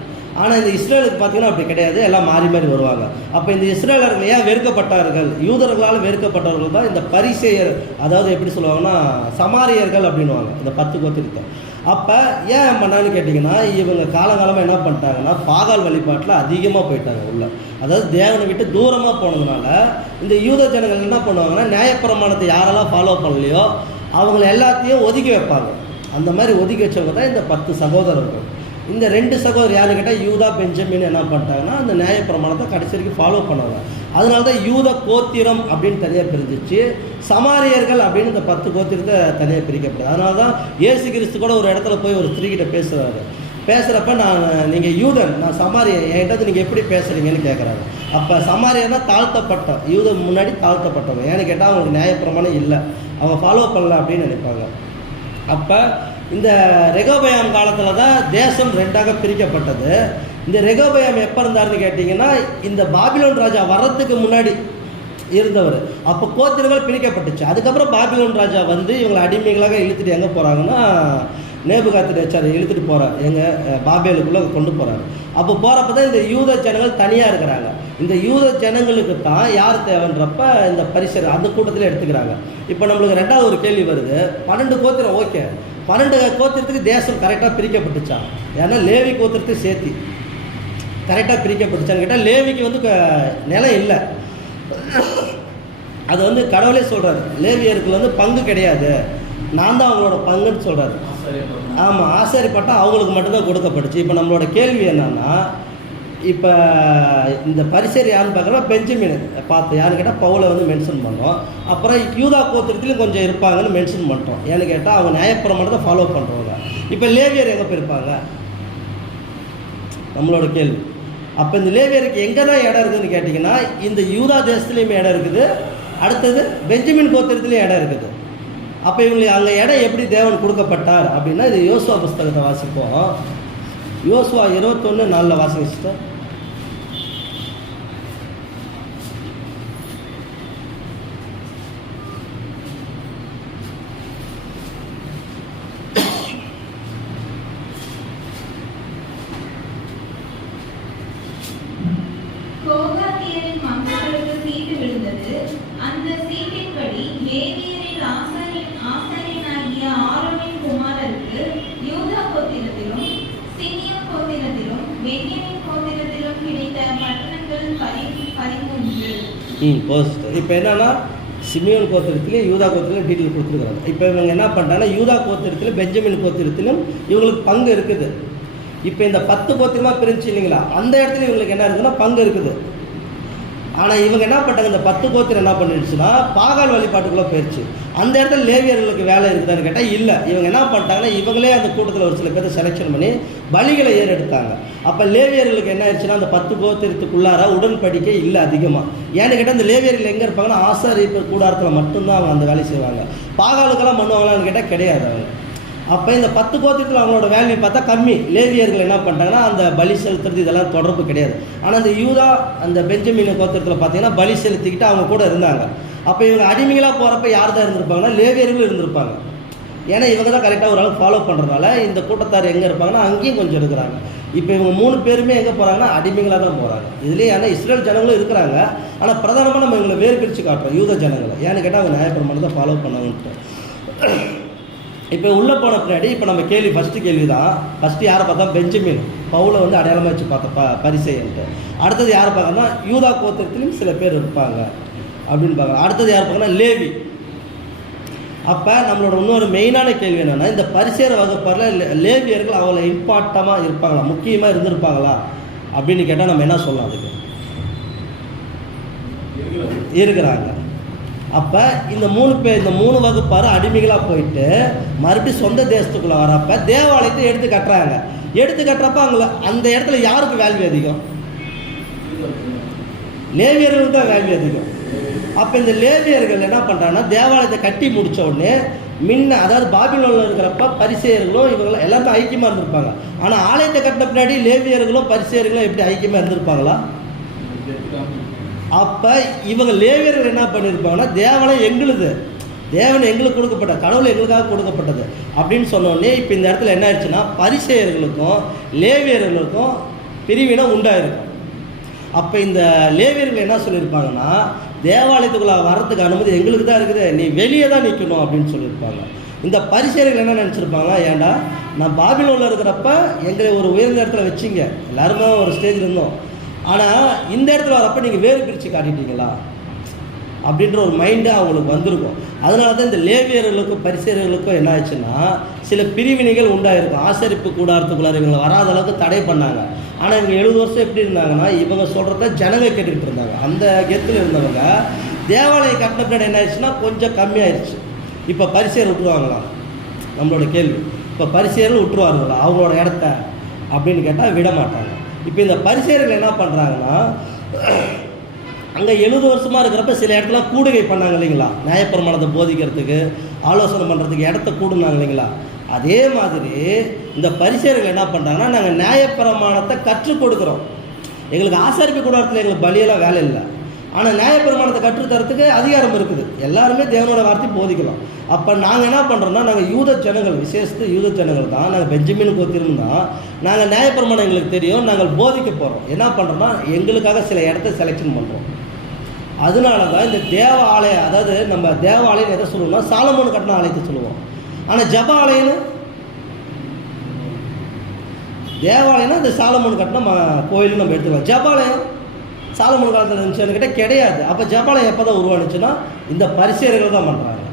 ஆனால் இந்த இஸ்ரேலுக்கு பார்த்தீங்கன்னா அப்படி கிடையாது, எல்லாம் மாறி மாறி வருவாங்க. அப்போ இந்த இஸ்ரேலர்கள் ஏன் வெறுக்கப்பட்டார்கள்? யூதர்களால் வெறுக்கப்பட்டவர்கள் தான் இந்த பரிசேயர், அதாவது எப்படி சொல்லுவாங்கன்னா சமாரியர்கள் அப்படின்வாங்க இந்த 10 கோத்திரத்தை. அப்போ ஏன் பண்ணான்னு கேட்டிங்கன்னா, இவங்க காலங்காலமாக என்ன பண்ணிட்டாங்கன்னா, பாகால் வழிபாட்டில் அதிகமாக போயிட்டாங்க உள்ள. அதாவது தேவனை விட்டு தூரமாக போனதுனால இந்த யூத ஜனங்கள் என்ன பண்ணுவாங்கன்னா, நியாயப்பிரமாணத்தை யாரெல்லாம் ஃபாலோ பண்ணலையோ அவங்கள எல்லாத்தையும் ஒதுக்கி வைப்பாங்க. அந்த மாதிரி ஒதுக்கி வச்சவங்க தான் இந்த 10 சகோதரர்கள். இந்த 2 சகோதரர் யாருன்னு கேட்டால் யூதா பெஞ்சமின் என்ன பண்ணிட்டாங்கன்னா, அந்த நியாயப்பிரமாணத்தை கடைசி வரைக்கும் ஃபாலோ பண்ணாங்க. அதனால தான் யூத கோத்திரம் அப்படின்னு தனியாக பிரிஞ்சிச்சு, சமாரியர்கள் அப்படின்னு இந்த 10 கோத்திரத்தை தனியாக பிரிக்கப்படுது. அதனால தான் இயேசு கிறிஸ்து கூட ஒரு இடத்துல போய் ஒரு ஸ்திரீகிட்ட பேசுகிறப்ப நீங்கள் யூதன், நான் சமாரியன், என்கிட்ட நீங்கள் எப்படி பேசுகிறீங்கன்னு கேட்குறாங்க. அப்போ சமாரியன்னா தாழ்த்தப்பட்ட, யூதன் முன்னாடி தாழ்த்தப்பட்டவங்க. ஏன்னு கேட்டால் அவங்களுக்கு நியாயப்பிரமாணம் இல்லை, அவங்க ஃபாலோ பண்ணல அப்படின்னு நினைப்பாங்க. அப்போ இந்த ரெகொபெயாம் காலத்தில் தான் தேசம் 2ஆக பிரிக்கப்பட்டது. இந்த ரெகோபயாம் எப்போ இருந்தாருன்னு கேட்டிங்கன்னா இந்த பாபிலோன் ராஜா வர்றதுக்கு முன்னாடி இருந்தவர். அப்போ கோத்திரங்கள் பிரிக்கப்பட்டுச்சு. அதுக்கப்புறம் பாபிலோன் ராஜா வந்து இவங்களை அடிமைகளாக இழுத்துட்டு எங்கே போகிறாங்கன்னா நேபுகாத்நேச்சார் இழுத்துட்டு போகிறார், எங்கள் பாபேலுக்குள்ளே கொண்டு போகிறாரு. அப்போ போகிறப்ப தான் இந்த யூத ஜனங்கள் தனியாக இருக்கிறாங்க. இந்த யூத ஜனங்களுக்கு தான் யார் தேவைன்றப்ப இந்த பரிசர் அந்த கூட்டத்தில் எடுத்துக்கிறாங்க. இப்போ நம்மளுக்கு ரெண்டாவது ஒரு கேள்வி வருது, 12 கோத்திரம் ஓகே, 12 கோத்திரத்துக்கு தேசம் கரெக்டாக பிரிக்கப்பட்டுச்சா? ஏன்னா லேவி கோத்திரத்துக்கு சேர்த்து கரெக்டாக பிரிக்கப்பட்டுச்சான்னு கேட்டால் லேவிக்கு வந்து நிலம் இல்லை. அது வந்து கடவுளே சொல்கிறாரு, லேவியருக்கு வந்து பங்கு கிடையாது, நான் தான் அவங்களோட பங்குன்னு சொல்கிறாரு. ஆமாம், ஆசாரிப்பட்டம் அவங்களுக்கு மட்டும்தான் கொடுக்கப்பட்டுச்சு. இப்போ நம்மளோட கேள்வி என்னன்னா, இப்போ இந்த பரிசேர் யாருன்னு பார்க்குறோம், பெஞ்சமின் பார்த்து யாருன்னு கேட்டால் பவுலை வந்து மென்ஷன் பண்ணோம். அப்புறம் யூதா கோத்திரத்துலையும் கொஞ்சம் இருப்பாங்கன்னு மென்ஷன் பண்ணிட்டோம். ஏன்னு கேட்டால் அவங்க நியாயப்பிரமாணத்தை தான் ஃபாலோ பண்ணுறவங்க. இப்போ லேவியர் எங்கே போயிருப்பாங்க நம்மளோட கேள்வி. அப்போ இந்த லேவியருக்கு எங்கே தான் இடம் இருக்குதுன்னு கேட்டிங்கன்னா, இந்த யூதா தேசத்துலேயுமே இடம் இருக்குது, அடுத்தது பெஞ்சமின் கோத்திரத்துலேயும் இடம் இருக்குது. அப்போ இவங்களுக்கு அங்கே இடம் எப்படி தேவன் கொடுக்கப்பட்டார் அப்படின்னா, இது யோசுவா புஸ்தகத்தை வாசிப்போம். யோசுவா 21:4 வாசிங்க சிஸ்டர். கோகாத்தியரின் மக்களுக்கு சீட்டு விழுந்தது. அந்த சீட்டின்படி லேவியரில் ஆசாரியனாகிய ஆரோனின் குமாரருக்கு யூதா கோத்திரத்திலும் சிமியோன் கோத்திரத்திலும் பென்யமீன் கோத்திரத்திலும் கிடைத்த பட்டணங்கள் 13. போஸ்ட் இப்போ என்னன்னா, சிமியோன் கோத்திரத்திலையும் யூதா கோத்திரத்திலும் டீட்டெயில் கொடுத்துருக்குறாங்க. இப்போ இவங்க என்ன பண்ணுறாங்கன்னா, யூதா கோத்திரத்திலும் பெஞ்சமின் கோத்திரத்திலும் இவங்களுக்கு பங்கு இருக்குது. இப்போ இந்த 10 கோத்திரமாக பிரிஞ்சு இல்லைங்களா, அந்த இடத்துல இவங்களுக்கு என்ன இருக்குதுன்னா பங்கு இருக்குது. ஆனால் இவங்க என்ன பண்ணிட்டாங்க, இந்த 10 கோத்திரம் என்ன பண்ணிடுச்சுன்னா பாகால் வழிபாட்டுக்குள்ளே போயிடுச்சு. அந்த இடத்துல லேவியர்களுக்கு வேலை இருக்குதான்னு கேட்டால் இல்லை. இவங்க என்ன பண்ணிட்டாங்கன்னா, இவங்களே அந்த கூட்டத்தில் ஒரு சில பேர் செலெக்ஷன் பண்ணி பலிகளை ஏறெடுத்தாங்க. அப்போ லேவியர்களுக்கு என்ன ஆயிடுச்சுன்னா, அந்த 10 கோத்திரத்துக்குள்ளார உடன்படிக்கை இல்லை அதிகமாக. ஏன்னு கேட்டால் அந்த லேவியர்கள் எங்கே இருப்பாங்கன்னா, ஆசாரிப்பு கூடாரத்தில் மட்டும்தான் அவங்க அந்த வேலை செய்வாங்க. பாகாலுக்கெல்லாம் பண்ணுவாங்களான்னு கேட்டால் கிடையாது அவங்க. அப்போ இந்த 10 கோத்திரத்தில் அவங்களோட வேல்யூ பார்த்தா கம்மி. லேவியர்கள் என்ன பண்ணிட்டாங்கன்னா, அந்த பலி செலுத்துறது இதெல்லாம் தொடர்பு கிடையாது. ஆனால் அந்த யூதா அந்த பெஞ்சமின் கோத்திரத்தில் பார்த்தீங்கன்னா பலி செலுத்திக்கிட்டு அவங்க கூட இருந்தாங்க. அப்போ இவங்க அடிமைகளாக போகிறப்ப யார் தான் இருந்திருப்பாங்கன்னா, லேவியர்களும் இருந்திருப்பாங்க. ஏன்னா இவங்க தான் கரெக்டாக ஒரு அளவுக்கு ஃபாலோ பண்ணுறதுனால இந்த கூட்டத்தார் எங்கே இருப்பாங்கன்னா அங்கேயும் கொஞ்சம் இருக்கிறாங்க. இப்போ இவங்க 3 பேருமே எங்கே போகிறாங்கன்னா அடிமைகளாக தான் போகிறாங்க. இதுலேயே ஆனால் இஸ்ரேல் ஜனங்களும் இருக்கிறாங்க. ஆனால் பிரதானமாக நம்ம இவங்களை வேறு பிரித்து காட்டுறோம் யூத ஜனங்களை. ஏன்னு கேட்டால் அவங்க நியாயப்பிரமாணத்தை தான் ஃபாலோ பண்ணாங்கன்ட்டு. இப்போ உள்ளே போன பின்னாடி இப்போ நம்ம கேள்வி ஃபஸ்ட்டு கேள்வி தான். ஃபஸ்ட்டு யாரை பார்த்தா பெஞ்சமின் பவுலை வந்து அடையாளமாக வச்சு பார்த்த பரிசேயன்ட்டு. அடுத்தது யார் பார்க்கணும்னா யூதா கோத்திரத்துலையும் சில பேர் இருப்பாங்க அப்படின்னு பார்க்கலாம். அடுத்தது யார் பார்க்கணும்னா லேவி. அப்போ நம்மளோட இன்னொரு மெயினான கேள்வி என்னென்னா, இந்த பரிசேர வகுப்பாரில் லேவியர்கள் அவ்வளோ இம்பார்ட்டமாக இருப்பாங்களா, முக்கியமாக இருந்திருப்பாங்களா அப்படின்னு கேட்டால் நம்ம என்ன சொல்லலாம்? அதுக்கு இருக்கிறாங்க. அப்போ இந்த 3 பேர், இந்த 3 வகுப்பார் அடிமைகளாக போயிட்டு மறுபடியும் சொந்த தேசத்துக்குள்ளே வரப்போ தேவாலயத்தை எடுத்து கட்டுறாங்க. எடுத்து கட்டுறப்ப அவங்கள அந்த இடத்துல யாருக்கு வேல்யூ அதிகம்? லேவியர்களுக்கு தான் வேல்யூ அதிகம். அப்போ இந்த லேவியர்கள் என்ன பண்ணுறாங்கன்னா, தேவாலயத்தை கட்டி முடித்த உடனே அதாவது பாபிலோனில் இருக்கிறப்ப பரிசேயர்களும் இவங்களும் எல்லாருக்கும் ஐக்கியமாக இருந்திருப்பாங்க. ஆனால் ஆலயத்தை கட்டின பின்னாடி லேவியர்களும் பரிசேயர்களும் எப்படி ஐக்கியமாக இருந்திருப்பாங்களா? அப்போ இவங்க லேவியர்கள் என்ன பண்ணியிருப்பாங்கன்னா, தேவாலயம் எங்களுது, தேவன் எங்களுக்கு கொடுக்கப்பட்ட, கடவுள் எங்களுக்காக கொடுக்கப்பட்டது அப்படின்னு சொன்னோடனே இப்போ இந்த இடத்துல என்ன ஆயிடுச்சுன்னா, பரிசேயர்களுக்கும் லேவியர்களுக்கும் பிரிவினை உண்டாயிருக்கும். அப்போ இந்த லேவியர்கள் என்ன சொல்லியிருப்பாங்கன்னா, தேவாலயத்துக்குள்ளே வர்றதுக்கு அனுமதி எங்களுக்கு தான் இருக்குது, நீ வெளியே தான் நிற்கணும் அப்படின்னு சொல்லியிருப்பாங்க. இந்த பரிசேயர்கள் என்ன நினச்சிருப்பாங்க, ஏன்டா நான் பாபிலோனில் இருக்கிறப்ப எங்களை ஒரு உயர்ந்த இடத்துல வச்சிங்க, எல்லாருமே ஒரு ஸ்டேஜில் இருந்தோம், ஆனால் இந்த இடத்துல வரப்போ நீங்கள் வேறு பிரித்து காட்டிட்டீங்களா அப்படின்ற ஒரு மைண்டு அவங்களுக்கு வந்திருக்கும். அதனால தான் இந்த லேவியர்களுக்கும் பரிசேயர்களுக்கும் என்ன ஆச்சுன்னா சில பிரிவினைகள் உண்டாயிருக்கும். ஆசரிப்பு கூடாரத்துக்குள்ளார இவங்களை வராத அளவுக்கு தடை பண்ணாங்க. ஆனால் இவங்க 70 வருஷம் எப்படி இருந்தாங்கன்னா, இவங்க சொல்கிறத ஜனங்க கேட்டுக்கிட்டு இருந்தாங்க. அந்த கெத்தில் இருந்தவங்க தேவாலயம் கட்டின பின்னாடி என்ன ஆயிடுச்சுன்னா கொஞ்சம் கம்மியாயிடுச்சு. இப்போ பரிசேயர் விட்டுருவாங்களா? நம்மளோட கேள்வி. இப்போ பரிசேயர்கள் விட்டுருவாங்களா அவங்களோட இடத்த அப்படின்னு கேட்டால் விட மாட்டாங்க. இப்போ இந்த பரிசேயர்கள் என்ன பண்ணுறாங்கன்னா, அங்கே 70 வருஷமாக இருக்கிறப்ப சில இடத்துல கூடுகை பண்ணாங்க இல்லைங்களா, நியாயப்பிரமாணத்தை போதிக்கிறதுக்கு ஆலோசனை பண்ணுறதுக்கு இடத்த கூடுனாங்க இல்லைங்களா. அதே மாதிரி இந்த பரிசேயர்கள் என்ன பண்ணுறாங்கன்னா, நாங்கள் நியாயப்பிரமாணத்தை கற்றுக் கொடுக்குறோம். எங்களுக்கு ஆசாரிப்பு கூடாரத்தில் எங்களுக்கு பலியெல்லாம் வேலை இல்லை. ஆனால் நியாயப்பிரமாணத்தை கற்றுத்தரத்துக்கு அதிகாரம் இருக்குது. எல்லாருமே தேவனோட வார்த்தை போதிக்கலாம். அப்போ நாங்கள் என்ன பண்ணுறோம்னா, நாங்கள் யூத ஜனங்கள், விசேஷத்து யூத ஜனங்கள் தான், நாங்கள் பெஞ்சமின் கோத்திரம் தான். நாங்கள் நியாயப்பிரமாணம் எங்களுக்கு தெரியும், நாங்கள் போதிக்க போகிறோம். என்ன பண்ணுறோம்னா, எங்களுக்காக சில இடத்த செலெக்ஷன் பண்ணுறோம். அதனால தான் இந்த தேவ ஆலயம், அதாவது நம்ம தேவ ஆலயம் எதை சொல்லுவோம்னா, சாலமோன் கட்டின ஆலயத்தை சொல்லுவோம். ஆனால் ஜப ஆலயம்னு, தேவாலயம்னா இந்த சாலமோன் கட்டின கோயில்னு நம்ம எடுத்துக்கலாம். ஜபாலயம் சாலமோன் காலத்தில் இருந்துச்சு கிட்ட கிடையாது. அப்போ ஜபாலயம் எப்போ தான் உருவானுச்சுன்னா, இந்த பரிசேயர்கள் தான் பண்ணுறாங்க.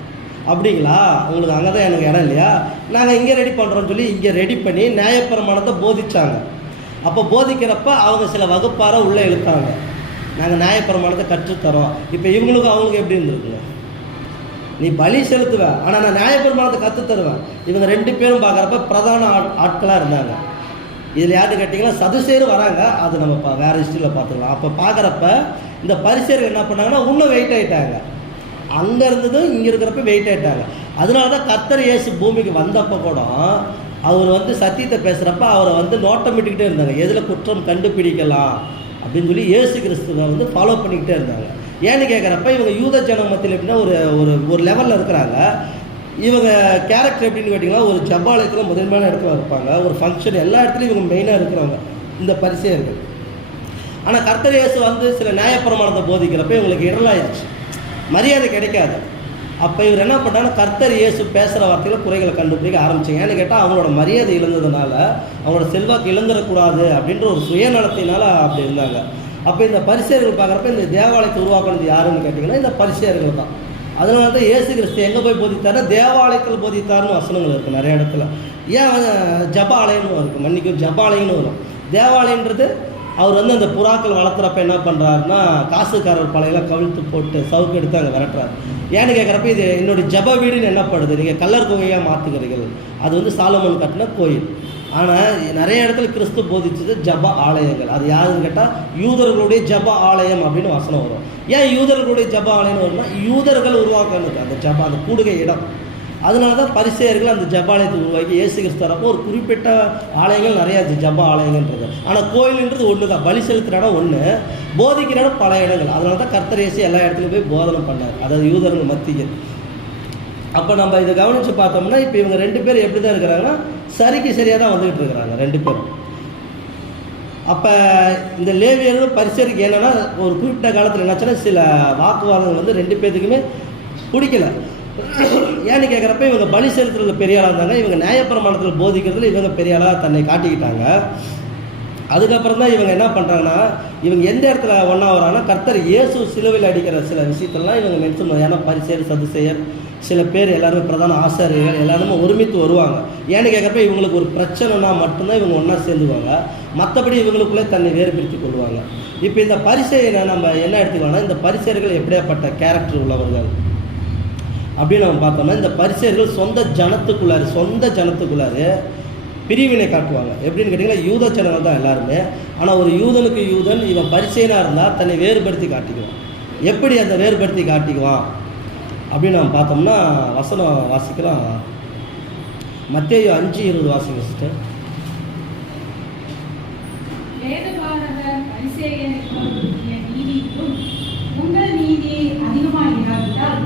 அப்படிங்களா, உங்களுக்கு அங்கே தான் எனக்கு இடம் இல்லையா, நாங்கள் இங்கே ரெடி பண்ணுறோன்னு சொல்லி இங்கே ரெடி பண்ணி நியாயப்பிரமாணத்தை போதிச்சாங்க. அப்போ போதிக்கிறப்ப அவங்க சில வகுப்பார உள்ளே இழுத்தாங்க, நாங்கள் நியாயப்பிரமாணத்தை கற்றுத்தரோம். இப்போ இவங்களுக்கும் அவங்களுக்கு எப்படி இருந்திருக்குங்க, நீ பலி செலுத்துவேன் ஆனால் நான் நியாயப்பிரமாணத்தை கற்றுத்தருவேன். இவங்க 2 பேரும் பார்க்குறப்ப பிரதான ஆட்களாக இருந்தாங்க. இதில் யாருன்னு கேட்டிங்கன்னா சதுசேரும் வராங்க, அது நம்ம வேறு ஹிஸ்ட்ரியில் பார்த்துக்கலாம். அப்போ பார்க்குறப்ப இந்த பரிசேயர்கள் என்ன பண்ணாங்கன்னா இன்னும் வெயிட் ஆகிட்டாங்க. அங்கே இருந்ததும் இங்கே இருக்கிறப்ப வெயிட் ஆகிட்டாங்க. அதனால தான் கர்த்தர் இயேசு பூமிக்கு வந்தப்போ கூட அவர் சத்தியத்தை பேசுகிறப்ப அவரை நோட்டமிட்டுக்கிட்டே இருந்தாங்க, எதில் குற்றம் கண்டுபிடிக்கலாம் அப்படின்னு சொல்லி இயேசு கிறிஸ்துவை ஃபாலோ பண்ணிக்கிட்டே இருந்தாங்க. ஏன்னு கேட்குறப்ப இவங்க யூத ஜன மத்தியில் எப்படின்னா ஒரு லெவலில் இருக்கிறாங்க. இவங்க கேரக்டர் எப்படின்னு கேட்டிங்கன்னா, ஒரு ஜபாலயத்தில் முதன்மையான இடத்துல இருப்பாங்க, ஒரு ஃபங்க்ஷன் எல்லா இடத்துலையும் இவங்க மெயினாக இருக்கிறவங்க இந்த பரிசேயர்கள். ஆனால் கர்த்தர் இயேசு சில நியாயப்பிரமாணத்தை போதிக்கிறப்ப இவங்களுக்கு இடலாயிருச்சு, மரியாதை கிடைக்காது. அப்போ இவர் என்ன பண்ணாங்கன்னா, கர்த்தர் இயேசு பேசுகிற வார்த்தையில் குறைகளை கண்டுபிடிக்க ஆரம்பிச்சாங்க. ஏன்னு கேட்டால் அவங்களோட மரியாதை இழந்ததுனால, அவங்களோட செல்வாக்கு இழந்துடக்கூடாது அப்படின்ற ஒரு சுயநலத்தினால அப்படி இருந்தாங்க. அப்போ இந்த பரிசேயர்கள் பார்க்குறப்ப இந்த தேவாலயத்தை உருவாக்குனது யாருன்னு கேட்டிங்கன்னா இந்த பரிசேயர்கள் தான். அதனால தான் இயேசு கிறிஸ்து எங்கே போய் போதித்தாருன்னா தேவாலயத்தில் போதித்தாருன்னு வசனங்கள் இருக்குது நிறைய இடத்துல. ஏன் ஜப ஆலயம்னு இருக்குது, மன்னிக்கும் ஜப ஆலயம்னு வரும். தேவாலயன்றது அவர் அந்த புறாக்கள் வளர்த்துறப்ப என்ன பண்ணுறாருன்னா, காசுக்காரர் பழையெல்லாம் கவிழ்த்து போட்டு சவுக்கு எடுத்து அங்கே விரட்டுறாரு. ஏன்னு கேட்குறப்ப இது என்னுடைய ஜப வீடுன்னு என்னப்படுது, நீங்கள் கல்லர் குகையாக மாற்றுகிறீர்கள். அது சாலமோன் கட்டின கோயில். ஆனால் நிறைய இடத்துல கிறிஸ்து போதிச்சது ஜப ஆலயங்கள். அது யாருன்னு கேட்டால் யூதர்களுடைய ஜப ஆலயம் அப்படின்னு வசனம் வரும். ஏன் யூதர்களுடைய ஜப ஆலயம்னு வரும்னா, யூதர்கள் உருவாக்குறது அந்த கூடுகை இடம். அதனால தான் பரிசேயர்கள் அந்த ஜப ஆலயத்தை உருவாக்கி இயேசு கிறிஸ்து வரப்போ ஒரு குறிப்பிட்ட ஆலயங்கள் நிறையா ஜப ஆலயங்கள்ன்றது. ஆனால் கோயிலுன்றது ஒன்று தான், பலி செலுத்துகிற இடம் ஒன்று, போதிக்கிற இடம் பல இடங்கள். அதனால தான் கர்த்தர் இயேசு எல்லா இடத்துலையும் போய் போதனை பண்ணார், அதாவது யூதர்கள் மத்தியில். அப்போ நம்ம இதை கவனித்து பார்த்தோம்னா, இப்போ இவங்க 2 பேர் எப்படி தான் இருக்கிறாங்கன்னா, சரிக்கு சரியாக தான் வந்துக்கிட்டு இருக்கிறாங்க 2 பேரும். அப்போ இந்த லேவியர்களும் பரிசேயருக்கு என்னென்னா, ஒரு குறிப்பிட்ட காலத்தில் என்னாச்சுன்னா சில வாக்குவாதங்கள் 2 பேர்த்துக்குமே பிடிக்கல. ஏன்னு கேட்குறப்ப இவங்க பலி செலுத்துறதுல பெரிய ஆளாக இருந்தாங்க, இவங்க நியாயப்பிரமாணத்தில் போதிக்கிறதுல இவங்க பெரிய ஆளாக தன்னை காட்டிக்கிட்டாங்க. அதுக்கப்புறம் தான் இவங்க என்ன பண்ணுறாங்கன்னா, இவங்க எந்த இடத்துல ஒன்றா வராங்கன்னா, கர்த்தர் இயேசு சிலுவையில் அடிக்கிற சில விஷயத்தெல்லாம் இவங்க மென்ஷன் பண்ணுவாங்க. ஏன்னா பரிசேயர் சதுசேயர் சில பேர் எல்லாருமே பிரதான ஆசாரியர்கள் எல்லாருமே ஒருமித்து வருவாங்க. ஏன்னு கேட்குறப்ப இவங்களுக்கு ஒரு பிரச்சனைனா மட்டும்தான் இவங்க ஒன்றா சேர்ந்துக்குவாங்க, மற்றபடி இவங்களுக்குள்ளே தன்னை வேறுபடுத்தி கொள்வாங்க. இப்போ இந்த பரிசேயரை நம்ம என்ன எடுத்துக்கலாம்னா, இந்த பரிசேயர்கள் எப்படியாப்பட்ட கேரக்டர் உள்ளவர்கள் அப்படின்னு நம்ம பார்த்தோம்னா, இந்த பரிசேயர்கள் சொந்த ஜனத்துக்குள்ளாரு பிரிவினை காட்டுவாங்க. எப்படின்னு கேட்டிங்கன்னா, யூத ஜனங்கள் தான் எல்லாருமே. ஆனால் ஒரு யூதனுக்கு யூதன் இவன் பரிசேயனாக இருந்தால் தன்னை வேறுபடுத்தி காட்டிக்குவான். எப்படி அந்த வேறுபடுத்தி காட்டிக்குவான் அப்படின்னு நம்ம பார்த்தோம்னா, வசனம் வாசிக்கலாம். மத்தேயு 5:20 வாசிங்க சிஸ்டர். உங்கள் நீதி அதிகமாகிறாவிட்டால்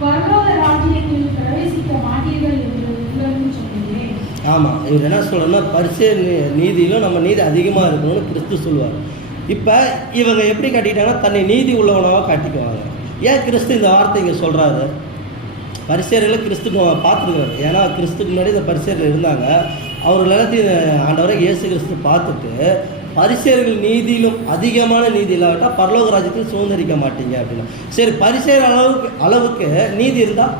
பரலோக ராஜ்யத்தில் பிரவேசிக்க மாட்டீர்கள் என்று உங்களுக்கு சொல்கிறேன். ஆமாம், இவர் என்ன சொல்கிறேன்னா, பரிசேயர் நீதியிலும் நம்ம நீதி அதிகமாக இருக்கணும்னு கிறிஸ்து சொல்லுவார். இப்போ இவங்க எப்படி காட்டிக்கிட்டாங்கன்னா, தன்னை நீதி உள்ளவனாக காட்டிக்குவாங்க. ஏன் கிறிஸ்து இந்த வார்த்தை இங்கே சொல்கிறாரு? பரிசேயர்களை கிறிஸ்து பார்த்துருக்காரு. ஏன்னா கிறிஸ்துக்கு முன்னாடி இந்த பரிசேயர்கள் இருந்தாங்க. அவர் எல்லாத்தையும் ஆண்டவரை இயேசு கிறிஸ்து பார்த்துட்டு, பரிசேயர்கள் நீதியிலும் அதிகமான நீதி இல்லாவிட்டால் பரலோக ராஜ்யத்தில் சுதந்திரிக்க மாட்டீங்க அப்படின்னா. சரி, பரிசேயர் அளவுக்கு நீதி இருந்தால்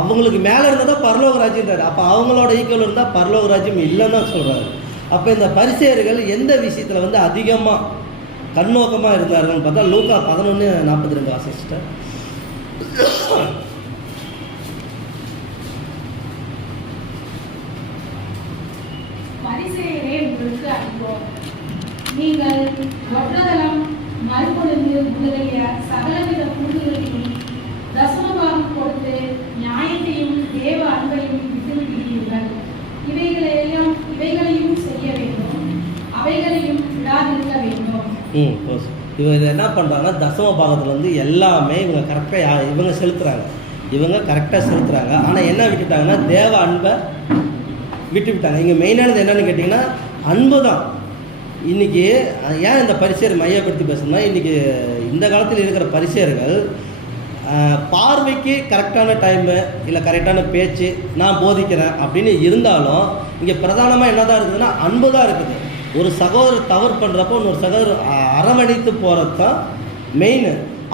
அவங்களுக்கு மேலே இருந்தால் தான் பரலோக ராஜ்யன்றாரு. அப்போ அவங்களோட ஈக்குவல் இருந்தால் பரலோக ராஜ்யம் இல்லைன்னு தான் சொல்கிறாரு. அப்போ இந்த பரிசேயர்கள் எந்த விஷயத்தில் அதிகமாக கண்ணோக்கமாக இருந்தார்கள்னு பார்த்தா, லூக்கா 11:42 வாசிச்சிட்டேன். பரிசேயரே உங்களுக்கு அறிவோ, நீங்கள் ஒற்றதலம் மறுபொழுது முதலிய சகலவித கூடுதலையும் தசமபாகம் இவங்க என்ன பண்ணுறாங்கன்னா தசம பாகத்துலேருந்து எல்லாமே இவங்க கரெக்டாக இவங்க செலுத்துகிறாங்க. ஆனால் என்ன விட்டுட்டாங்கன்னா தேவ அன்பை விட்டுவிட்டாங்க. இங்கே மெயினானது என்னென்னு கேட்டிங்கன்னா அன்பு தான். இன்றைக்கி ஏன் இந்த பரிசேயர் மையப்படுத்தி பேசணும்னா, இன்றைக்கி இந்த காலத்தில் இருக்கிற பரிசேயர்கள் பார்வைக்கு கரெக்டான டைமு இல்லை கரெக்டான பேச்சு நான் போதிக்கிறேன் அப்படின்னு இருந்தாலும் இங்கே பிரதானமாக என்ன தான் இருக்குதுன்னா அன்பு தான் இருக்குது. ஒரு சகோதரர் தவறு பண்ணுறப்போ இன்னொரு சகோதரர் அரவணைத்து போகிறது தான் மெயின்.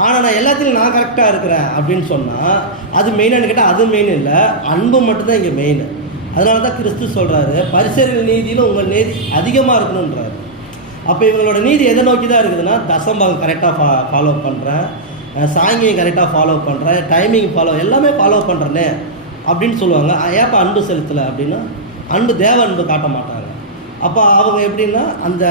ஆனால் நான் எல்லாத்துலையும் நான் கரெக்டாக இருக்கிறேன் அப்படின்னு சொன்னால் அது மெயினானு கேட்டால் அது மெயின் இல்லை, அன்பு மட்டும்தான் இங்கே மெயின். அதனால தான் கிறிஸ்து சொல்கிறாரு பரிசேயர்கள் நீதியில் உங்கள் நீதி அதிகமாக இருக்கணுன்றாரு. அப்போ இவங்களோட நீதி எதை நோக்கி தான் இருக்குதுன்னா தசம்பாகம் கரெக்டாக ஃபாலோ பண்ணுறேன், சாங்கியம் கரெக்டாக ஃபாலோ பண்ணுறேன், டைமிங் எல்லாமே ஃபாலோ பண்ணுறேனே அப்படின்னு சொல்லுவாங்க. ஏப்பா அன்பு செலுத்தலை அப்படின்னா அன்பு தேவ அன்பு காட்ட மாட்டாங்க. அப்போ அவங்க எப்படின்னா அந்த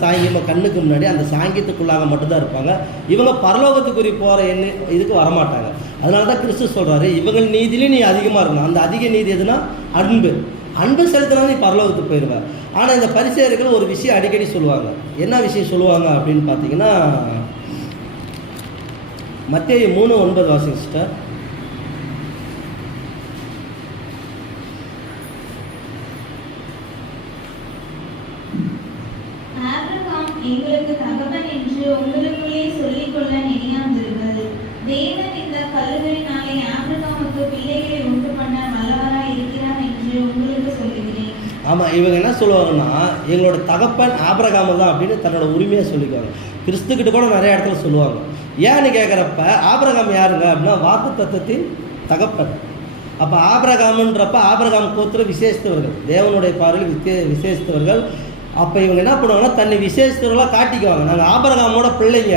சாங்கியமாக கண்ணுக்கு முன்னாடி அந்த சாங்கியத்துக்குள்ளாக மட்டும்தான் இருப்பாங்க. இவங்க பரலோகத்துக்குரிய போகிற இதுக்கு வரமாட்டாங்க. அதனால தான் கிறிஸ்து சொல்கிறாரு இவங்கள் நீதியிலே நீ அதிகமாக இருக்கணும். அந்த அதிக நீதி எதுனா அன்பு செலுத்தினா நீ பரலோகத்துக்கு போயிடுவேன். ஆனால் இந்த பரிசேயர்கள் ஒரு விஷயம் அடிக்கடி சொல்லுவாங்க. என்ன விஷயம் சொல்லுவாங்க அப்படின்னு பார்த்தீங்கன்னா மத்தேயு 3:9 வாசிங்க சிஸ்டர். ஆபிரகாம் எங்களுக்கு தகப்பன் என்று உங்களுக்குள்ளே சொல்லிக்கொள்ள நினையாதிருங்கள். தேவன் இந்த கல்லுகளினாலே ஆபிரகாமுக்கு பிள்ளைகளை உண்டு பண்ண வல்லவராய் இருக்கிறார் என்று உங்களுக்கு சொல்லுகிறேன். ஆமாம், இவங்க என்ன சொல்லுவாங்கன்னா எங்களோட தகப்பன் ஆபிரகாம் தான் அப்படின்னு தன்னோட உரிமையாக சொல்லிக்குவாங்க. கிறிஸ்துக்கிட்ட கூட நிறைய இடத்துல சொல்லுவாங்க. ஏன்னு கேட்குறப்ப ஆபிரகாம் யாருங்க அப்படின்னா வாக்கு தத்தத்தின் தகப்பன். அப்போ ஆபிரகாம்ன்றப்ப ஆபிரகாம் கோத்திர விசேஷித்தவர்கள், தேவனுடைய பார்வையில் விசேஷித்தவர்கள். அப்போ இவங்க என்ன பண்ணுவாங்கன்னா தன்னை விசேஷித்தவர்களாக காட்டிக்குவாங்க, நாங்கள் ஆபிரகாமோட பிள்ளைங்க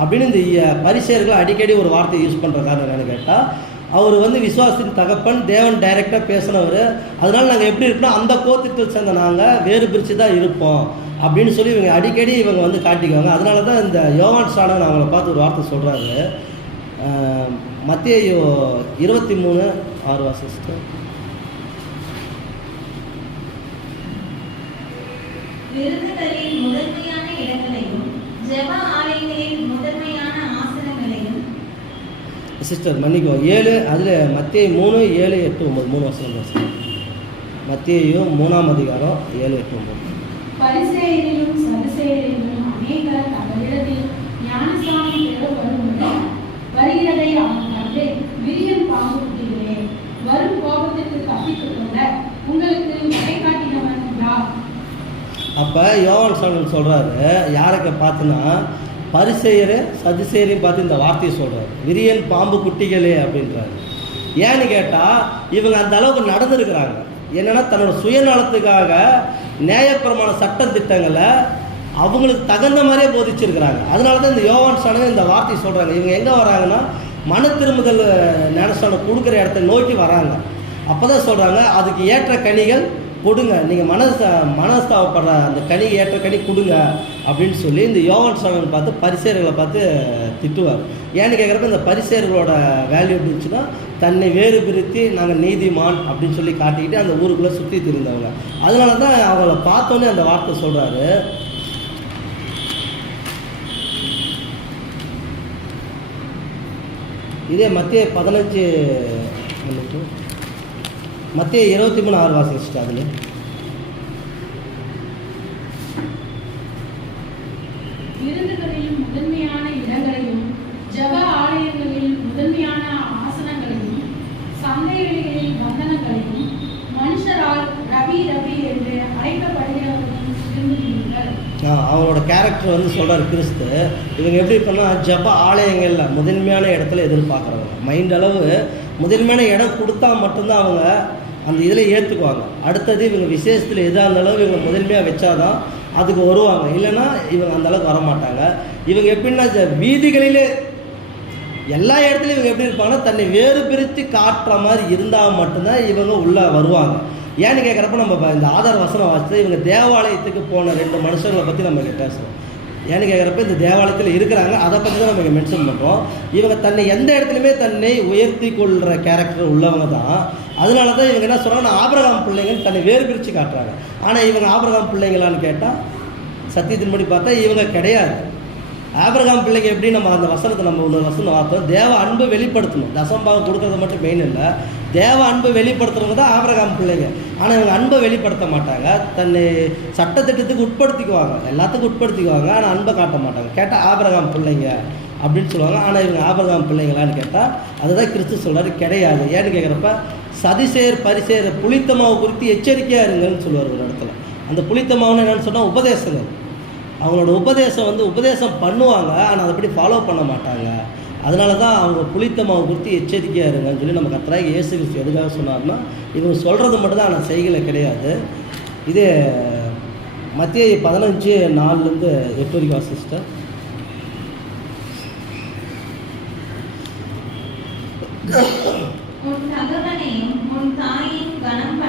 அப்படின்னு. இந்த பரிசேயர்கள் அடிக்கடி ஒரு வார்த்தை யூஸ் பண்ணுற காரணம் என்னென்னு கேட்டால் அவர் விசுவாசத்தின் தகப்பன், தேவன் டைரெக்டாக பேசினவர். அதனால் நாங்கள் எப்படி இருக்கோம் அந்த கோத்திரத்தில் சேர்ந்த நாங்கள் வேறு பிரித்து தான் இருப்போம் அப்படின்னு சொல்லி இவங்க அடிக்கடி காட்டிக்குவாங்க. அதனால தான் இந்த யோவான் ஸ்நானகன் அவங்கள பார்த்து ஒரு வார்த்தை சொல்கிறாரு. மத்தேயு 23:6 வாசிஸ்டர். விருந்துகளில் முதன்மையான இடங்களையும் ஜெப ஆலயங்களில் முதன்மையான ஆசனங்களையும் சிஸ்டர் மன்னிக்கோ 7 அதில் மத்தேயு 3, 7, 8, 9 3 வசனம். மத்தேயு 3ஆம் அதிகாரம் 7, 8, 9. பரிசேயரிலும் சதுசேயரிலும் அநேகர் அவரிடத்தில் ஞானஸ்நானம் பெற வருகிறதை அவன் கண்டு விரியன் பாம்புகிறே வரும் கோபத்திற்கு தப்பித்துக் கொள்ள உங்களுக்கு வழிகாட்டினவன் யார்? அப்போ யோவான் ஸ்நானகன் சொல்கிறாரு யாருக்கு பார்த்துன்னா பரிசேயர் சதுசேயரையும் பார்த்து இந்த வார்த்தையை சொல்கிறார், விரியன் பாம்பு குட்டிகளே அப்படின்றாரு. ஏன்னு கேட்டால் இவங்க அந்த அளவுக்கு நடந்துருக்கிறாங்க. என்னென்னா தன்னோட சுயநலத்துக்காக நியாயப்பிரமாண சட்ட திட்டங்களை அவங்களுக்கு தகுந்த மாதிரியே போதிச்சிருக்கிறாங்க. அதனால தான் இந்த யோவான் ஸ்நானகன் இந்த வார்த்தையை சொல்கிறாங்க. இவங்க எங்கே வராங்கன்னா மன திரும்புதல் ஞானஸ்நானம் கொடுக்குற இடத்த நோக்கி வராங்க. அப்போ தான் சொல்கிறாங்க அதுக்கு ஏற்ற கனிகள் கொடுங்க, நீங்கள் மனஸ்தாபப்படுற அந்த கனி ஏற்ற கனி கொடுங்க அப்படின்னு சொல்லி இந்த யோவான் ஸ்நானகன் பார்த்து பரிசேயர்களை பார்த்து திட்டுவார். ஏன்னு கேட்குறப்ப இந்த பரிசேயர்களோட வேல்யூ இருந்துச்சுன்னா தன்னை வேறு பிரித்து நாங்கள் நீதிமான் அப்படின்னு சொல்லி காட்டிக்கிட்டு அந்த ஊருக்குள்ளே சுற்றி திரிந்தவங்க. அதனால தான் அவங்கள பார்த்தோன்னே அந்த வார்த்தை சொல்கிறாரு. இதே மத்தேயு 15 மத்தேயு 23:6 வாசிச்சுட்டு அதில் விருந்துகளில் முதன்மையான இடங்களையும் ஜப ஆலயங்களில் முதன்மையான ஆசனங்களையும் சந்தைகளில் வந்தனங்களையும் மனுஷரால் ரவி ரவி என்று அழைக்கப்படுகிறவர்களையும் விரும்புகிறீர்கள். அவங்களோட கேரக்டர் சொல்கிறார் கிறிஸ்து. இவங்க எப்படி பண்ணால் ஜப ஆலயங்களில் முதன்மையான இடத்துல எதிர்பார்க்குறவங்க. மைண்ட் அளவு முதன்மையான இடம் கொடுத்தா மட்டும்தான் அவங்க அந்த இதில் ஏற்றுக்குவாங்க. அடுத்தது இவங்க விசேஷத்தில் எதாக இருந்தாலும் இவங்க முதன்மையாக வச்சாதான் அதுக்கு வருவாங்க, இல்லைன்னா இவங்க அந்தளவுக்கு வரமாட்டாங்க. இவங்க எப்படின்னா வீதிகளிலே எல்லா இடத்துலையும் இவங்க எப்படி இருப்பாங்கன்னா தன்னை வேறு பிரித்து காட்டுற மாதிரி இருந்தால் மட்டும்தான் இவங்க உள்ளே வருவாங்க. ஏன்னு கேட்குறப்ப நம்ம இந்த ஆதார வசனம் வாசித்து இவங்க தேவாலயத்துக்கு போன 2 மனுஷங்களை பற்றி நம்ம இங்கே பேசுகிறோம். ஏன்னு கேட்குறப்ப இந்த தேவாலயத்தில் இருக்கிறாங்க, அதை பற்றி தான் நம்ம இங்கே மென்ஷன் பண்ணுறோம். இவங்க தன்னை எந்த இடத்துலையுமே தன்னை உயர்த்தி கொள்கிற கேரக்டர் உள்ளவங்க தான். அதனால தான் இவங்க என்ன சொல்கிறாங்கன்னா ஆபிரகாம் பிள்ளைங்கன்னு தன்னை வேறு பிரித்து காட்டுறாங்க. ஆனால் இவங்க ஆபிரகாம் பிள்ளைங்களான்னு கேட்டால் சத்தியத்தின்படி பார்த்தா இவங்க கிடையாது. ஆபிரகாம் பிள்ளைங்க எப்படி நம்ம அந்த வசனத்தை நம்ம ஒரு வசனம் பார்த்தோம், தேவ அன்பு வெளிப்படுத்தணும். தசம்பாகம் கொடுக்கறது மட்டும் மெயின் இல்லை, தேவ அன்பு வெளிப்படுத்துறவங்க தான் ஆபிரகாம் பிள்ளைங்க. ஆனால் இவங்க அன்பை வெளிப்படுத்த மாட்டாங்க, தன்னை சட்டத்திட்டத்துக்கு உட்படுத்திக்குவாங்க, எல்லாத்துக்கும் உட்படுத்திக்குவாங்க, ஆனால் அன்பை காட்ட மாட்டாங்க. கேட்டால் ஆபிரகாம் பிள்ளைங்க அப்படின்னு சொல்லுவாங்க. ஆனால் இவங்க ஆபிரகாம் பிள்ளைங்களான்னு கேட்டால் அதுதான் கிறிஸ்து சொல்கிறாரு, கிடையாது. ஏன்னு கேட்குறப்ப சதிசேர் பரிசேர் புளித்த மாவு குறித்து எச்சரிக்கையாக இருங்கன்னு சொல்லுவார் ஒரு இடத்துல. அந்த புளித்த மாவுன்னு என்னென்னு சொன்னால் உபதேசங்கள். அவங்களோட உபதேசம் உபதேசம் பண்ணுவாங்க, ஆனால் அதை எப்படி ஃபாலோ பண்ண மாட்டாங்க. அதனால தான் அவங்க புளித்த மாவு குறித்து எச்சரிக்கையாக இருங்கன்னு சொல்லி நம்ம கர்த்தராகிய இயேசு கிறிஸ்து எதுக்காக சொன்னார்னா, இவங்க சொல்கிறது மட்டும்தான், ஆனால் செய்கலை கிடையாது. இது மத்தேயு 15:4-8 வரைக்கும் வாசிச்சிட்டேன். உன் தகப்பனையும் உன் தாயையும் கனம்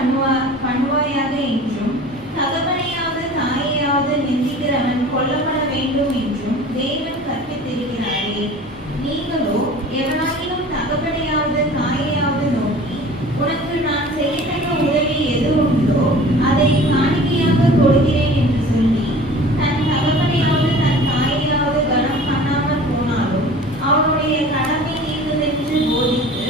பண்ணுவாயாக என்றும், தகப்பனையாவது தாயையாவது நிந்திக்கிறவன் கொல்லப்பட வேண்டும் என்றும் தேவன் கற்பித்திருக்கிறாரே. நீங்களோ எவனாயினும் தகப்பனையாவது தாயையாவது நோக்கி, உனக்கு நான் செய்யத்தக்க உதவி எது உண்டோ அதை காணிக்கையாக கொடுக்கிறேன் என்று சொல்லி, தன் தகப்பனையாவது தன் தாயையாவது கனம் பண்ணாமல் போனாலும் அவனுடைய கடமை நீங்குதென்று போதித்து,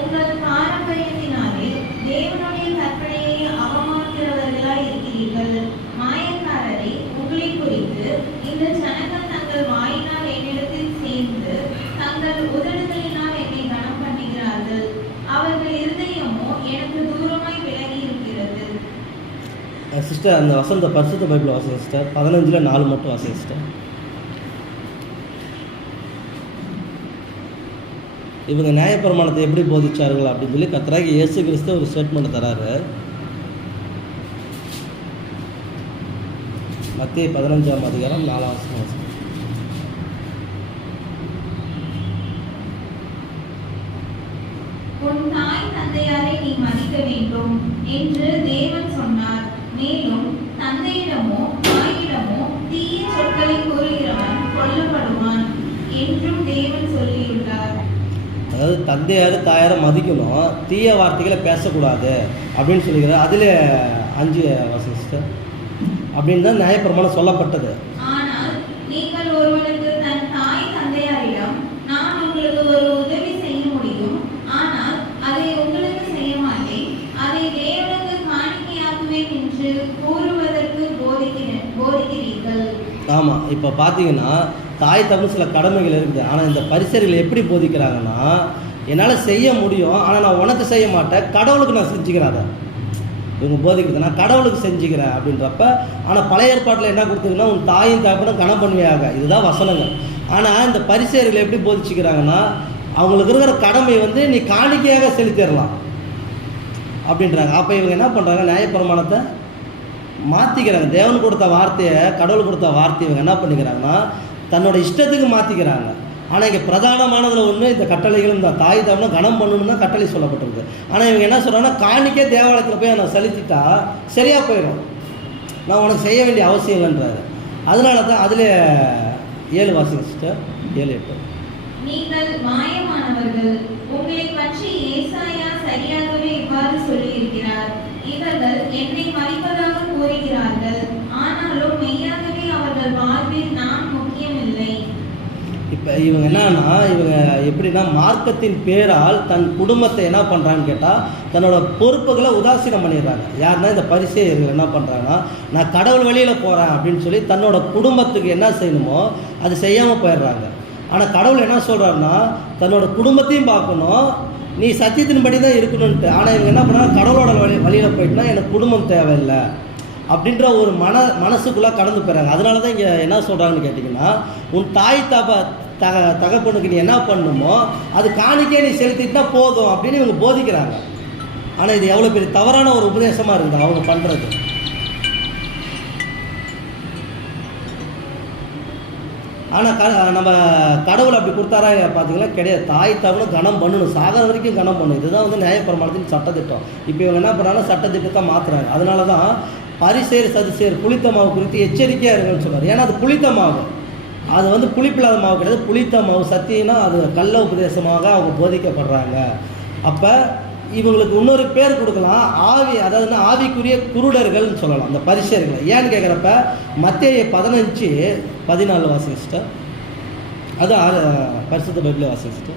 உங்கள் பாரம்பரியத்தினாலே தேவனுடைய கற்பனையை அவமாக்குகிறவர்களாய் இருக்கிறீர்கள். மாயக்காரரை, உங்களை குறித்து இந்த ஜனங்கள் தங்கள் வாயினால் என்னிடத்தில் சேர்ந்து தங்கள் உதடுகளினால் என்னை கனம் பண்ணுகிறார்கள். அவர்கள் இருதயமோ எனக்கு தூரமாய் விலகி இருக்கிறது. சிஸ்டர், அந்த வசந்த பரிசுத்த பைபிள் வாசிங்க சிஸ்டர். 15:4 மட்டும் வாசிங்க சிஸ்டர். இவங்க நியாயப்பிரமாணத்தை எப்படி போதிச்சார்கள் அப்படின்னு சொல்லி கர்த்தராகிய இயேசு கிறிஸ்து ஒரு ஸ்டேட்மெண்ட் தராரு. மத்தேயு 15:4. உன் தாய் தந்தையாரை நீ மதிக்க வேண்டும் என்று தேவன் சொன்னார். மேலும் தந்தையிடமோ தாயிடமோ தீய சொற்களை கூறுகிறவன் கொல்லப்படுவான் என்றும் தேவன் சொல்லியுள்ளார். அதாவது தந்தையார் தாயாரை மதிக்கணும், தீய வார்த்தைகளை பேசக்கூடாது அப்படின்னு சொல்லிக்கிறார். அதில் 5 சிஸ்டர் அப்படின்னு தான் நியாயப்பிரமாணம் சொல்லப்பட்டது. ஆனால் நீங்கள் ஒருவனுக்கு தன் தாய் தந்தையாரிடம், நான் உங்களுக்கு ஒரு உதவி செய்ய முடியும், ஆனால் அதை உங்களுக்கு செய்ய மாட்டேன், அதை தேவனுக்கு காணிக்கையாக்குவேன் என்று கூறுவதற்கு போதிக்கிறீர்கள். ஆமாம், இப்போ பார்த்தீங்கன்னா தாய் தகவல் சில கடமைகள் இருக்குது. ஆனால் இந்த பரிசேயர்கள் எப்படி போதிக்கிறாங்கன்னா, என்னால் செய்ய முடியும், ஆனால் நான் உனக்கு செய்ய மாட்டேன், கடவுளுக்கு நான் செஞ்சுக்கிறேன். அதை இவங்க போதிக்கிறது, நான் கடவுளுக்கு செஞ்சுக்கிறேன் அப்படின்றப்ப. ஆனால் பழைய ஏற்பாட்டில் என்ன கொடுத்தீங்கன்னா, உன் தாயும் தகப்பனும் கனம் பண்ணுவையாக, இதுதான் வசனங்கள். ஆனால் இந்த பரிசேயர்கள் எப்படி போதிச்சுக்கிறாங்கன்னா, அவங்களுக்கு இருக்கிற கடமை நீ காணிக்கையாக செலுத்திடலாம் அப்படின்றாங்க. அப்போ இவங்க என்ன பண்ணுறாங்க, நியாயப்பிரமாணத்தை மாற்றிக்கிறாங்க. தேவன் கொடுத்த வார்த்தையை, கடவுள் கொடுத்த வார்த்தையை இவங்க என்ன பண்ணிக்கிறாங்கன்னா தன்னோட இஷ்டத்துக்கு மாற்றிக்கிறாங்க. ஆனால் இங்கே பிரதானமானதில் ஒன்று இந்த கட்டளைகள், இந்த தாய் தகவலும் கனம் பண்ணணும்னு தான் கட்டளை சொல்லப்பட்டிருக்கு. ஆனால் இவங்க என்ன சொல்கிறாங்கன்னா, காணிக்கே தேவாலயத்தில் போய் நான் செலுத்திட்டா சரியாக போயிடும், நான் உனக்கு செய்ய வேண்டிய அவசியம் இல்லைன்றாரு. அதனால தான் அதில் 7 வாசிங்க சிஸ்டர், 7-8. நீங்கள் மாயமானவர்கள், உங்களை பற்றி ஏசாயா சரியாகவே இவ்வாறு சொல்லியிருக்கிறார். இவர்கள் என்னை மதிப்பதாக கூறுகிறார்கள், ஆனாலும் மெய்யாகவே அவர்கள் வாழ்வில் நான் முக்கியமில்லை. இப்போ இவங்க என்னன்னா, இவங்க எப்படின்னா மார்க்கத்தின் பேரால் தன் குடும்பத்தை என்ன பண்ணுறான்னு கேட்டால் தன்னோட பொறுப்புகளை உதாசீனம் பண்ணிடுறாங்க. யாருன்னா இந்த பரிசேயர்கள் என்ன பண்ணுறாங்கன்னா, நான் கடவுள் வழியில் போகிறேன் அப்படின்னு சொல்லி தன்னோட குடும்பத்துக்கு என்ன செய்யணுமோ அது செய்யாமல் போயிடுறாங்க. ஆனால் கடவுள் என்ன சொல்கிறாருன்னா, தன்னோட குடும்பத்தையும் பார்க்கணும், நீ சத்தியத்தின்படி தான் இருக்கணும்ன்ட்டு. ஆனால் இவங்க என்ன பண்ணால் கடவுளோட வழியில் போயிட்டுனா எனக்கு குடும்பம் தேவையில்லை அப்படின்ற ஒரு மனசுக்குள்ளே கடந்து போயிறாங்க. அதனால தான் இங்கே என்ன சொல்கிறாங்கன்னு கேட்டிங்கன்னா, உன் தாய் தகப்பனுக்கு நீ என்ன பண்ணணுமோ அது காணிக்கே நீ செலுத்திட்டா போதும் அப்படின்னு இவங்க போதிக்கிறாங்க. ஆனால் இது எவ்வளோ பெரிய தவறான ஒரு உபதேசமாக இருக்குது அவங்க பண்ணுறது. ஆனால் நம்ம கடவுள் அப்படி கொடுத்தாரா பார்த்தீங்கன்னா கிடையாது. தாய் தகவலும் கனம் பண்ணணும், சாகர வரைக்கும் கனம் பண்ணணும். இதுதான் நியாயப்பிரமாணத்தின் சட்டத்திட்டம். இப்போ இவங்க என்ன பண்ணுறாங்கன்னா சட்டத்திட்டத்தை மாற்றுறாங்க. அதனால தான் பரிசேர் சதிசேர் புளித்த மாவு குறித்து எச்சரிக்கையாக இருங்கன்னு சொல்கிறார். ஏன்னா அது புளித்த மாவு, அது புளிப்பில்லாத மாவு கிடையாது, புளித்த மாவு. சத்தியம்னா அது கள்ள உபதேசமாக அவங்க போதிக்கப்படுறாங்க. அப்போ இவங்களுக்கு இன்னொரு பேர் கொடுக்கலாம், ஆவி, அதாவது ஆவிக்குரிய குருடர்கள்னு சொல்லலாம் அந்த பரிசேயர்களை. ஏன்னு கேட்குறப்ப மத்தேயு 15:14 வாசிச்சுட்டு, அது பரிசுத்த பைபிளை வாசிச்சுட்டு.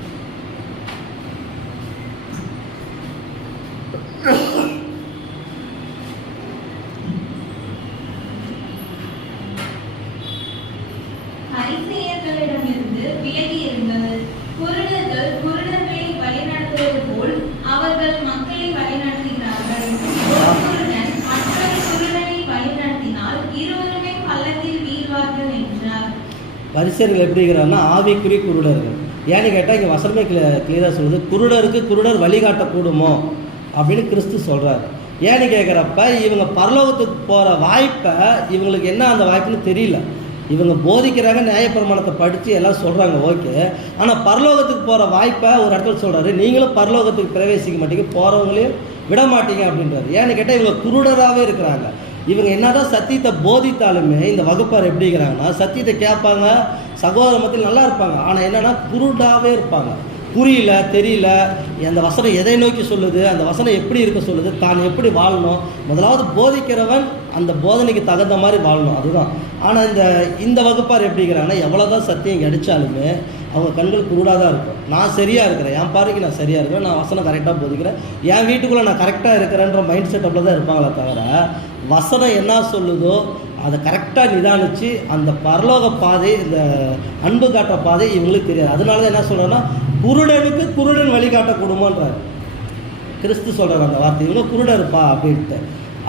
பரிசேயர்களிடமிருந்து விலகி இருங்கள். குருடர்கள் குருடர்களை வழிநடத்துவது போல் அவர்கள் மக்களை வழிநடத்துகிறார்கள். ஒரு குருடன் மற்றொரு குருடனை வழிநடத்தினால் இருவருமே பள்ளத்தில் வீழ்வார்கள் என்றார். பரிசேயர்கள் எப்படி இருக்கிறாங்கன்னா ஆவிக்குரிய குருடர்கள். ஏன்னு கேட்டால் இங்கே வசனமே கிளியராக சொல்லுது, குருடருக்கு குருடர் வழிகாட்டக்கூடுமோ அப்படின்னு கிறிஸ்து சொல்கிறார். ஏன்னு கேட்குறப்ப இவங்க பரலோகத்துக்கு போகிற வாய்ப்பை இவங்களுக்கு என்ன அந்த வாய்ப்புன்னு தெரியல. இவங்க போதிக்கிறாங்க, நியாயப்பிரமாணத்தை படித்து எல்லாம் சொல்கிறாங்க, ஓகே. ஆனால் பரலோகத்துக்கு போகிற வாய்ப்பை ஒரு இடத்துல சொல்கிறாரு, நீங்களும் பரலோகத்துக்கு பிரவேசிக்க மாட்டீங்க, போகிறவங்களையும் விட மாட்டீங்க அப்படின்றாரு. ஏன்னு கேட்டால் இவங்க குருடராகவே இருக்கிறாங்க. இவங்க என்னதான் சத்தியத்தை போதித்தாலுமே இந்த வகுப்பார் எப்படி இருக்கிறாங்கன்னா சத்தியத்தை கேட்பாங்க, சகோதர மத்தியில் நல்லா இருப்பாங்க, ஆனால் என்னென்னா குருடாகவே இருப்பாங்க. புரியல, தெரியல, அந்த வசனம் எதை நோக்கி சொல்லுது, அந்த வசனம் எப்படி இருக்க சொல்லுது, தான் எப்படி வாழணும். முதலாவது போதிக்கிறவன் அந்த போதனைக்கு தகுந்த மாதிரி வாழணும், அதுதான். ஆனால் இந்த வகுப்பார் எப்படி இருக்கிறாங்கன்னா எவ்வளோதான் சத்தியம் கிடைச்சாலுமே அவங்க கண்கள் குருடாக தான் இருக்கும். நான் சரியாக இருக்கிறேன், என் பார்வைக்கு நான் சரியாக இருக்கிறேன், நான் வசனம் கரெக்டாக போதிக்கிறேன், என் வீட்டுக்குள்ளே நான் கரெக்டாக இருக்கிறேன்ற மைண்ட் செட்டப்பில் தான் இருப்பாங்களே தவிர வசனம் என்ன சொல்லுதோ அதை கரெக்டாக நிதானித்து அந்த பரலோக பாதை, இந்த அன்பு காட்டுற பாதை இவங்களுக்கு தெரியாது. அதனால தான் என்ன சொல்கிறேன்னா குருடனுக்கு குருடன் வழிகாட்டக்கூடுமோன்றார் கிறிஸ்து சொல்கிறார் அந்த வார்த்தை. இவங்க குருடருப்பா அப்படின்ட்டு.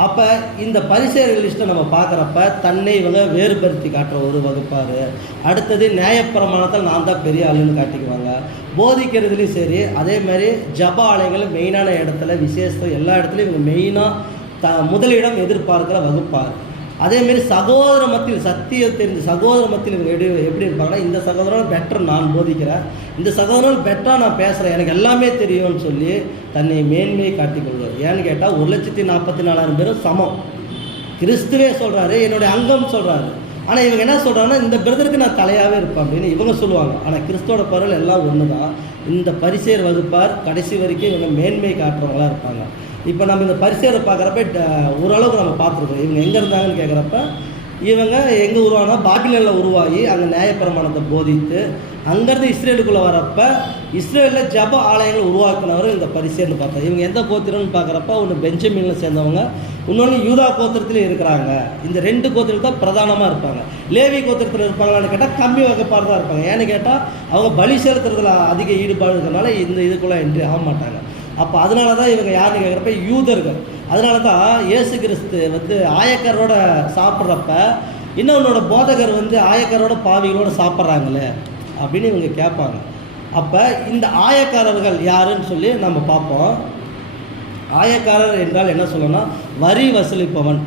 அப்போ இந்த பரிசேயர்கள் லிஸ்ட்டை நம்ம பார்க்குறப்ப தன்னை இவங்க வேறுபடுத்தி காட்டுற ஒரு வகுப்பார். அடுத்தது நியாயப்பிரமாணத்தில் நான் தான் பெரிய ஆளுன்னு காட்டிக்குவாங்க. போதிக்கிறதுலையும் சரி, அதே மாதிரி ஜப ஆலயங்கள் மெயினான இடத்துல விசேஷம் எல்லா இடத்துலையும் இவங்க மெயினாக முதலிடம் எதிர்பார்க்குற வகுப்பார். அதேமாரி சகோதர மத்தியில் சத்தியம் தெரிஞ்ச சகோதர மத்தியில் இவங்க எப்படி இருப்பாங்கன்னா, இந்த சகோதரன் பெட்டர் நான் போதிக்கிறேன், இந்த சகோதரன் பெட்டராக நான் பேசுகிறேன், எனக்கு எல்லாமே தெரியும்னு சொல்லி தன்னை மேன்மையை காட்டிக்கொள்வார். ஏன்னு கேட்டால் 1,44,000 பேரும் சமம். கிறிஸ்துவே சொல்கிறாரு என்னுடைய அங்கம் சொல்கிறாரு. ஆனால் இவங்க என்ன சொல்கிறாங்கன்னா இந்த பிரதருக்கு நான் தலையாகவே இருப்பேன் அப்படின்னு இவங்க சொல்லுவாங்க. ஆனால் கிறிஸ்துவோட பொருள் எல்லாம் ஒன்று தான். இந்த பரிசேயர் வகுப்பார் கடைசி வரைக்கும் இவங்க மேன்மை காட்டுறவங்களாக இருப்பாங்க. இப்போ நம்ம இந்த பரிசேயரை பார்க்குறப்ப ஓரளவுக்கு நம்ம பார்த்துருக்கோம். இவங்க எங்கே இருந்தாங்கன்னு கேட்குறப்ப இவங்க எங்கே உருவானா பாபிலோனில் உருவாகி அங்கே நியாயப்பிரமாணத்தை போதித்து அங்கேருந்து இஸ்ரேலுக்குள்ளே வரப்ப இஸ்ரேலில் ஜப ஆலயங்கள் உருவாக்குனவர் இந்த பரிசேயர்னு பார்த்தோம். இவங்க எந்த கோத்திரம்னு பார்க்குறப்ப ஒன்று பெஞ்சமினில் சேர்ந்தவங்க, இன்னொன்று யூதா கோத்திரத்தில் இருக்கிறாங்க. இந்த 2 கோத்திரத்தில் தான் பிரதானமாக இருப்பாங்க. லேவி கோத்திரத்தில் இருப்பாங்களான்னு கேட்டால் கம்மி வகுப்பாடு தான் இருப்பாங்க. ஏன்னு கேட்டால் அவங்க பலி செலுத்துறதுல அதிக ஈடுபாடு இருக்கிறதுனால இந்த இதுக்குள்ளே என்ட்ரி ஆக மாட்டாங்க. அப்போ அதனால தான் இவங்க யாருன்னு கேட்குறப்ப யூதர்கள். அதனால தான் இயேசு கிறிஸ்து ஆயக்காரோட சாப்பிட்றப்ப இன்னொன்னோட போதகர் ஆயக்காரோட பாவிகளோட சாப்பிட்றாங்களே அப்படின்னு இவங்க கேட்பாங்க. அப்போ இந்த ஆயக்காரர்கள் யாருன்னு சொல்லி நம்ம பார்ப்போம். ஆயக்காரர் என்றால் என்ன சொல்லணும்னா வரி வசூலிப்பவன்,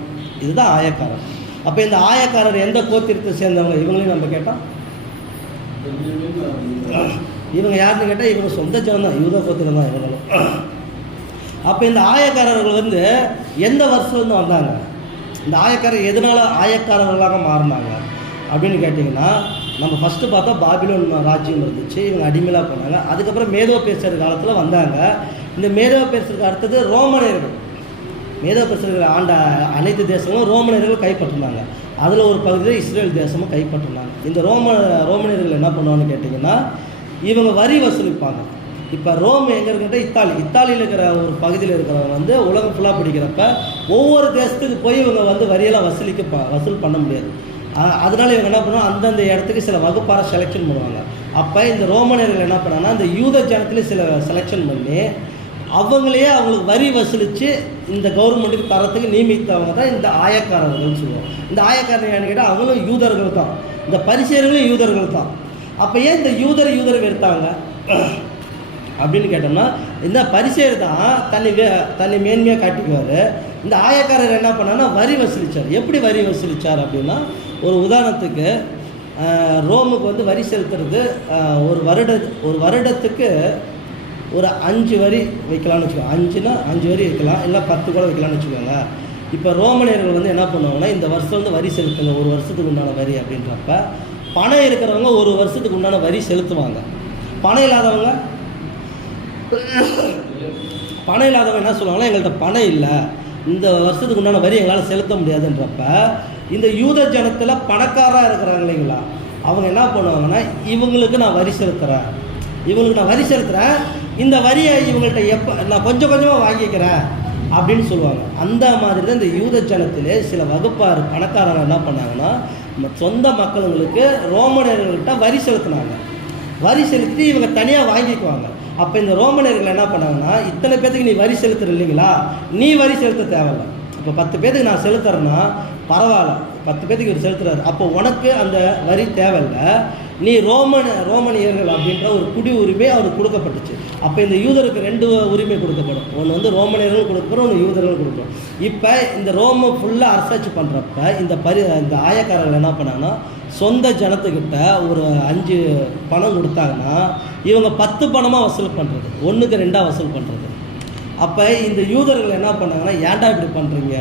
இதுதான் ஆயக்காரர். அப்போ இந்த ஆயக்காரர் எந்த கோத்திரத்தை சேர்ந்தவங்க இவங்களையும் நம்ம கேட்டால் இவங்க யாருன்னு கேட்டால் இவங்க சொந்த ஜனம் தான், யூதா கோத்திரம் தான் இவங்களும். அப்போ இந்த ஆயக்காரர்கள் எந்த வருஷம் வந்தாங்க, இந்த ஆயக்காரர் எதனால் ஆயக்காரர்களாக மாறினாங்க அப்படின்னு கேட்டிங்கன்னா, நம்ம ஃபஸ்ட்டு பார்த்தா பாபிலோன் ராஜ்யம் இருந்துச்சு, இவங்க அடிமையாக போனாங்க. அதுக்கப்புறம் மேதோ பேசுகிற காலத்தில் வந்தாங்க. இந்த மேதோ பேசுறதுக்கு அடுத்தது ரோமனியர்கள். மேதோ பேசுகிற ஆண்ட அனைத்து தேசங்களும் ரோமனியர்கள் கைப்பற்றினாங்க. அதில் ஒரு பகுதியில் இஸ்ரேல் தேசமும் கைப்பற்றினாங்க. இந்த ரோமனியர்கள் என்ன பண்ணுவான்னு கேட்டிங்கன்னா, இவங்க வரி வசூலிப்பாங்க. இப்போ ரோம் எங்கே இருக்குன்னா இத்தாலியில் இருக்கிற ஒரு பகுதியில் இருக்கிறவங்க உலகம் ஃபுல்லாக பிடிக்கிறப்ப ஒவ்வொரு தேசத்துக்கு போய் இவங்க வரியெல்லாம் வசூல் பண்ண முடியாது. அதனால இவங்க என்ன பண்ணுவாங்க, அந்தந்த இடத்துக்கு சில வகுப்பாரை செலெக்ஷன் பண்ணுவாங்க. அப்போ இந்த ரோமனியர்கள் என்ன பண்ணாங்கன்னா இந்த யூத ஜனத்துலேயும் சில செலெக்ஷன் பண்ணி அவங்களையே அவங்களுக்கு வரி வசூலித்து இந்த கவர்மெண்ட்டுக்கு தரத்துக்கு நியமித்தவங்க தான் இந்த ஆயக்காரர்கள்னு சொல்லுவோம். இந்த ஆயக்காரர்கள் ஏன்னு கேட்டால் அவங்களும் யூதர்கள் தான், இந்த பரிசேயர்களும் யூதர்கள் தான். அப்போ ஏன் இந்த யூதரை வெறுத்தாங்க அப்படின்னு கேட்டோம்னா, இந்த பரிசேயர் தான் தன்னை மேன்மையாக காட்டிக்குவார். இந்த ஆயக்காரர் என்ன பண்ணான்னா வரி வசூலித்தார். எப்படி வரி வசூலித்தார் அப்படின்னா, ஒரு உதாரணத்துக்கு ரோமுக்கு வரி செலுத்துறது ஒரு வருடத்துக்கு ஒரு 5 வரி வைக்கலாம்னு வச்சுக்கோங்க. 5னா 5 வரி வைக்கலாம், இல்லை 10 கூட வைக்கலாம்னு வச்சுக்கோங்க. இப்போ ரோமனியர்கள் என்ன பண்ணுவாங்கன்னா, இந்த வருஷம் வரி செலுத்துங்க, ஒரு வருஷத்துக்கு உண்டான வரி அப்படின்றப்ப பணம் இருக்கிறவங்க ஒரு வருஷத்துக்கு உண்டான வரி செலுத்துவாங்க. பணம் இல்லாதவங்க பணம் இல்லாதவங்க என்ன சொல்லுவாங்கன்னா, எங்கள்கிட்ட பணம் இல்லை, இந்த வருஷத்துக்கு உண்டான வரி எங்களால் செலுத்த முடியாதுன்றப்ப இந்த யூத ஜனத்தில் பணக்காராக இருக்கிறாங்க இல்லைங்களா, அவங்க என்ன பண்ணுவாங்கன்னா, இவங்களுக்கு நான் வரி செலுத்துகிறேன், இந்த வரியை இவங்கள்ட்ட எப்போ நான் கொஞ்சம் கொஞ்சமாக வாங்கிக்கிறேன் அப்படின்னு சொல்லுவாங்க. அந்த மாதிரி தான் இந்த யூத ஜனத்திலே சில வகுப்பார் பணக்காரங்க என்ன பண்ணாங்கன்னா, சொந்த மக்களுங்களுக்கு ரோமனியர்கள்ட்ட வரி செலுத்தினாங்க. வரி செலுத்தி இவங்க தனியாக வாங்கிக்குவாங்க. அப்போ இந்த ரோமனியர்கள் என்ன பண்ணாங்கன்னா, இத்தனை பேத்துக்கு நீ வரி செலுத்துற இல்லைங்களா, நீ வரி செலுத்த தேவையில்லை. இப்போ 10 பேத்துக்கு நான் செலுத்துறேன்னா பரவாயில்ல, 10 பேத்துக்கு இவர் செலுத்துறாரு, அப்போ உனக்கு அந்த வரி தேவையில்லை, நீ ரோமனியர்கள் அப்படின்ற ஒரு குடி உரிமை அவருக்கு கொடுக்கப்பட்டுச்சு. அப்போ இந்த யூதருக்கு 2 உரிமை கொடுக்கப்படும், ஒன்று வந்து ரோமனியர்கள் கொடுக்குறோம், ஒன்று யூதர்கள் கொடுக்குறோம். இப்போ இந்த ரோமை ஃபுல்லாக அரசாட்சி பண்ணுறப்ப இந்த ஆயக்காரர்கள் என்ன பண்ணாங்கன்னா, சொந்த ஜனத்துக்கிட்ட ஒரு 5 பணம் கொடுத்தாங்கன்னா இவங்க 10 பணமாக வசூல் பண்ணுறது, 1க்கு 2 வசூல் பண்ணுறது. அப்போ இந்த யூதர்கள் என்ன பண்ணாங்கன்னா, ஏன்டா இப்படி பண்ணுறீங்க,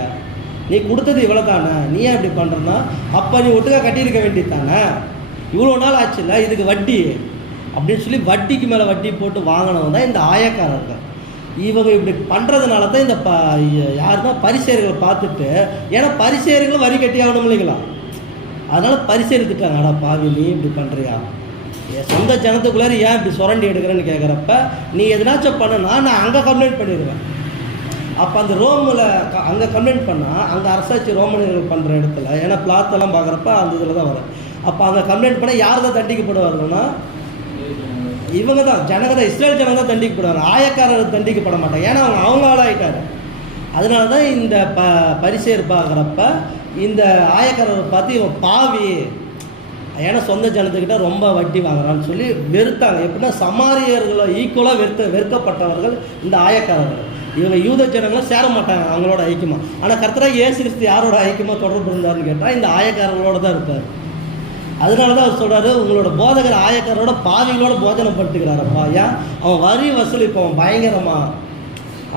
நீ கொடுத்தது இவ்வளோ தானே, நீ ஏன் இப்படி பண்ணுறன்னா, அப்போ நீ ஒட்டுக்கா கட்டியிருக்க வேண்டியது தானே, இவ்வளோ நாள் ஆச்சு இல்லை, இதுக்கு வட்டி அப்படின்னு சொல்லி வட்டிக்கு மேலே வட்டி போட்டு வாங்கினவங்க தான் இந்த ஆயக்காரர்கள். இவங்க இப்படி பண்ணுறதுனால தான் இந்த யாருன்னா பரிசேயர்கள் பார்த்துட்டு, ஏன்னா பரிசேயர்களும் வரி கட்டி ஆகணும் இல்லைங்களா, அதனால் பரிசேயர் திட்டாங்க, ஆடா பாவி நீ இப்படி பண்ணுறியா, சொந்த ஜனத்துக்குள்ளார ஏன் இப்படி சுரண்டி எடுக்கிறேன்னு கேட்குறப்ப, நீ எதனாச்சும் பண்ணனா நான் அங்கே கம்ப்ளைண்ட் பண்ணிடுவேன். அப்போ அந்த ரோமில் அங்கே கம்ப்ளைண்ட் பண்ணால் அங்கே அரசாட்சி ரோமனியர்கள் பண்ணுற இடத்துல, ஏன்னா பிளாத்தெல்லாம் பார்க்குறப்ப அந்த இதில் தான் வரும். அப்போ அங்கே கம்ப்ளைண்ட் பண்ணால் யார் தான் தண்டிக்கப்படுவாருன்னா, இவங்க தான் ஜனங்க தான், இஸ்ரேல் ஜனங்க தான் தண்டிக்கப்படுவாங்க, ஆயக்காரர் தண்டிக்கப்பட மாட்டாங்க, ஏன்னா அவங்க ஆளாயிட்டார். அதனால தான் இந்த பரிசேயர் பார்க்குறப்ப இந்த ஆயக்காரரை பார்த்து இவன் பாவி, ஏன்னா சொந்த ஜனத்துக்கிட்ட ரொம்ப வட்டி வாங்குறான்னு சொல்லி வெறுத்தாங்க. எப்படின்னா சமாரியர்களை ஈக்குவலாக வெறுக்கப்பட்டவர்கள் இந்த ஆயக்காரர்கள். இவங்க யூத ஜனங்களும் சேர மாட்டாங்க அவங்களோட ஐக்கியமாக. ஆனால் கர்த்தராகிய இயேசு கிறிஸ்து யாரோட ஐக்கியமாக தொடர்பு இருந்தார்னு கேட்டால் இந்த ஆயக்காரர்களோட தான் இருப்பார். அதனால தான் அவர் சொல்கிறாரு, உங்களோட போதகர் ஆயக்காரோட பாவிகளோட போஜனம் பட்டுக்கிறாரப்பா, ஏன் அவன் வரி வசூல் இப்போ அவன் பயங்கரமா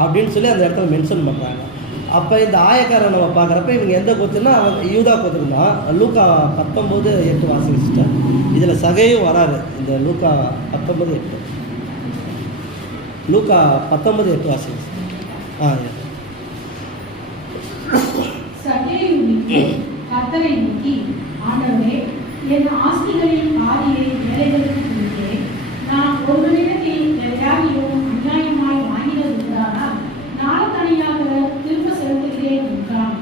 அப்படின்னு சொல்லி அந்த இடத்துல மென்ஷன் பண்ணுறாங்க. அப்போ இந்த ஆயக்காரன் நம்ம பார்க்குறப்ப இவங்க எந்த கோத்துன்னா அவங்க யூதா கோத்துருந்தான். லூக்கா 19:8 வாசிச்சிட்டார். இதில் சகையும் வராரு. இந்த லூக்கா 19:8 வாசிச்சு. கர்த்தரை நோக்கி, ஆண்டவரே, என் ஆஸ்திகளின் பாதியை ஏழைகளுக்கு கொடுத்தேன். நான் ஒருவரிடத்தில் எதையாகிலும் அநியாயமாய் வாங்கினது உண்டானால் நாளத்தனியாக திரும்ப செலுத்துகிறேன் என்றான்.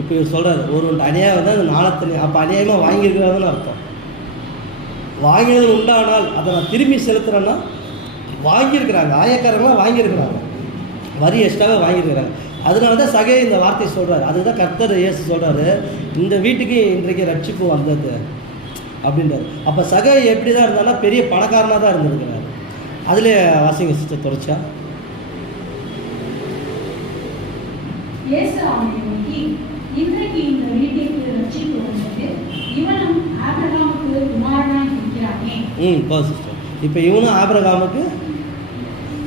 இப்போ இவர் சொல்கிறார், ஒரு அநியாயம் வந்து அந்த நாளத்தனி, அப்போ அநியாயமாக வாங்கியிருக்கிறாருன்னு அர்த்தம். வாங்கினது உண்டானால் அதை நான் திரும்பி செலுத்துகிறேன்னா வாங்கியிருக்கிறாங்க, ஆயக்காரங்களாம் வாங்கியிருக்கிறாங்க, வரி எக்ஸ்ட்ராவே வாங்கியிருக்கிறாங்க. அதனால தான் சகை இந்த வார்த்தை சொல்கிறார். அதுக்கு தான் கர்த்தர் இயேசு சொல்கிறாரு, இந்த வீட்டுக்கு இன்றைக்கு ரட்சிப்பு வந்தது அப்படின்றார். அப்போ சகை எப்படி தான் இருந்தாலும் பெரிய பணக்காரனாக தான் இருந்திருக்கிறார். அதில் வாசிங்க சிஸ்டர் தொடர்ச்சா. இயேசு அவனை நோக்கி, இன்றைக்கு இந்த வீட்டிற்கு ரட்சிப்பு வந்தது, இவனும் ஆபிரகாமுக்கு குமாரனாய் இருக்கிறானே. சிஸ்டர், இப்போ இவனும் ஆபிரகாமுக்கு.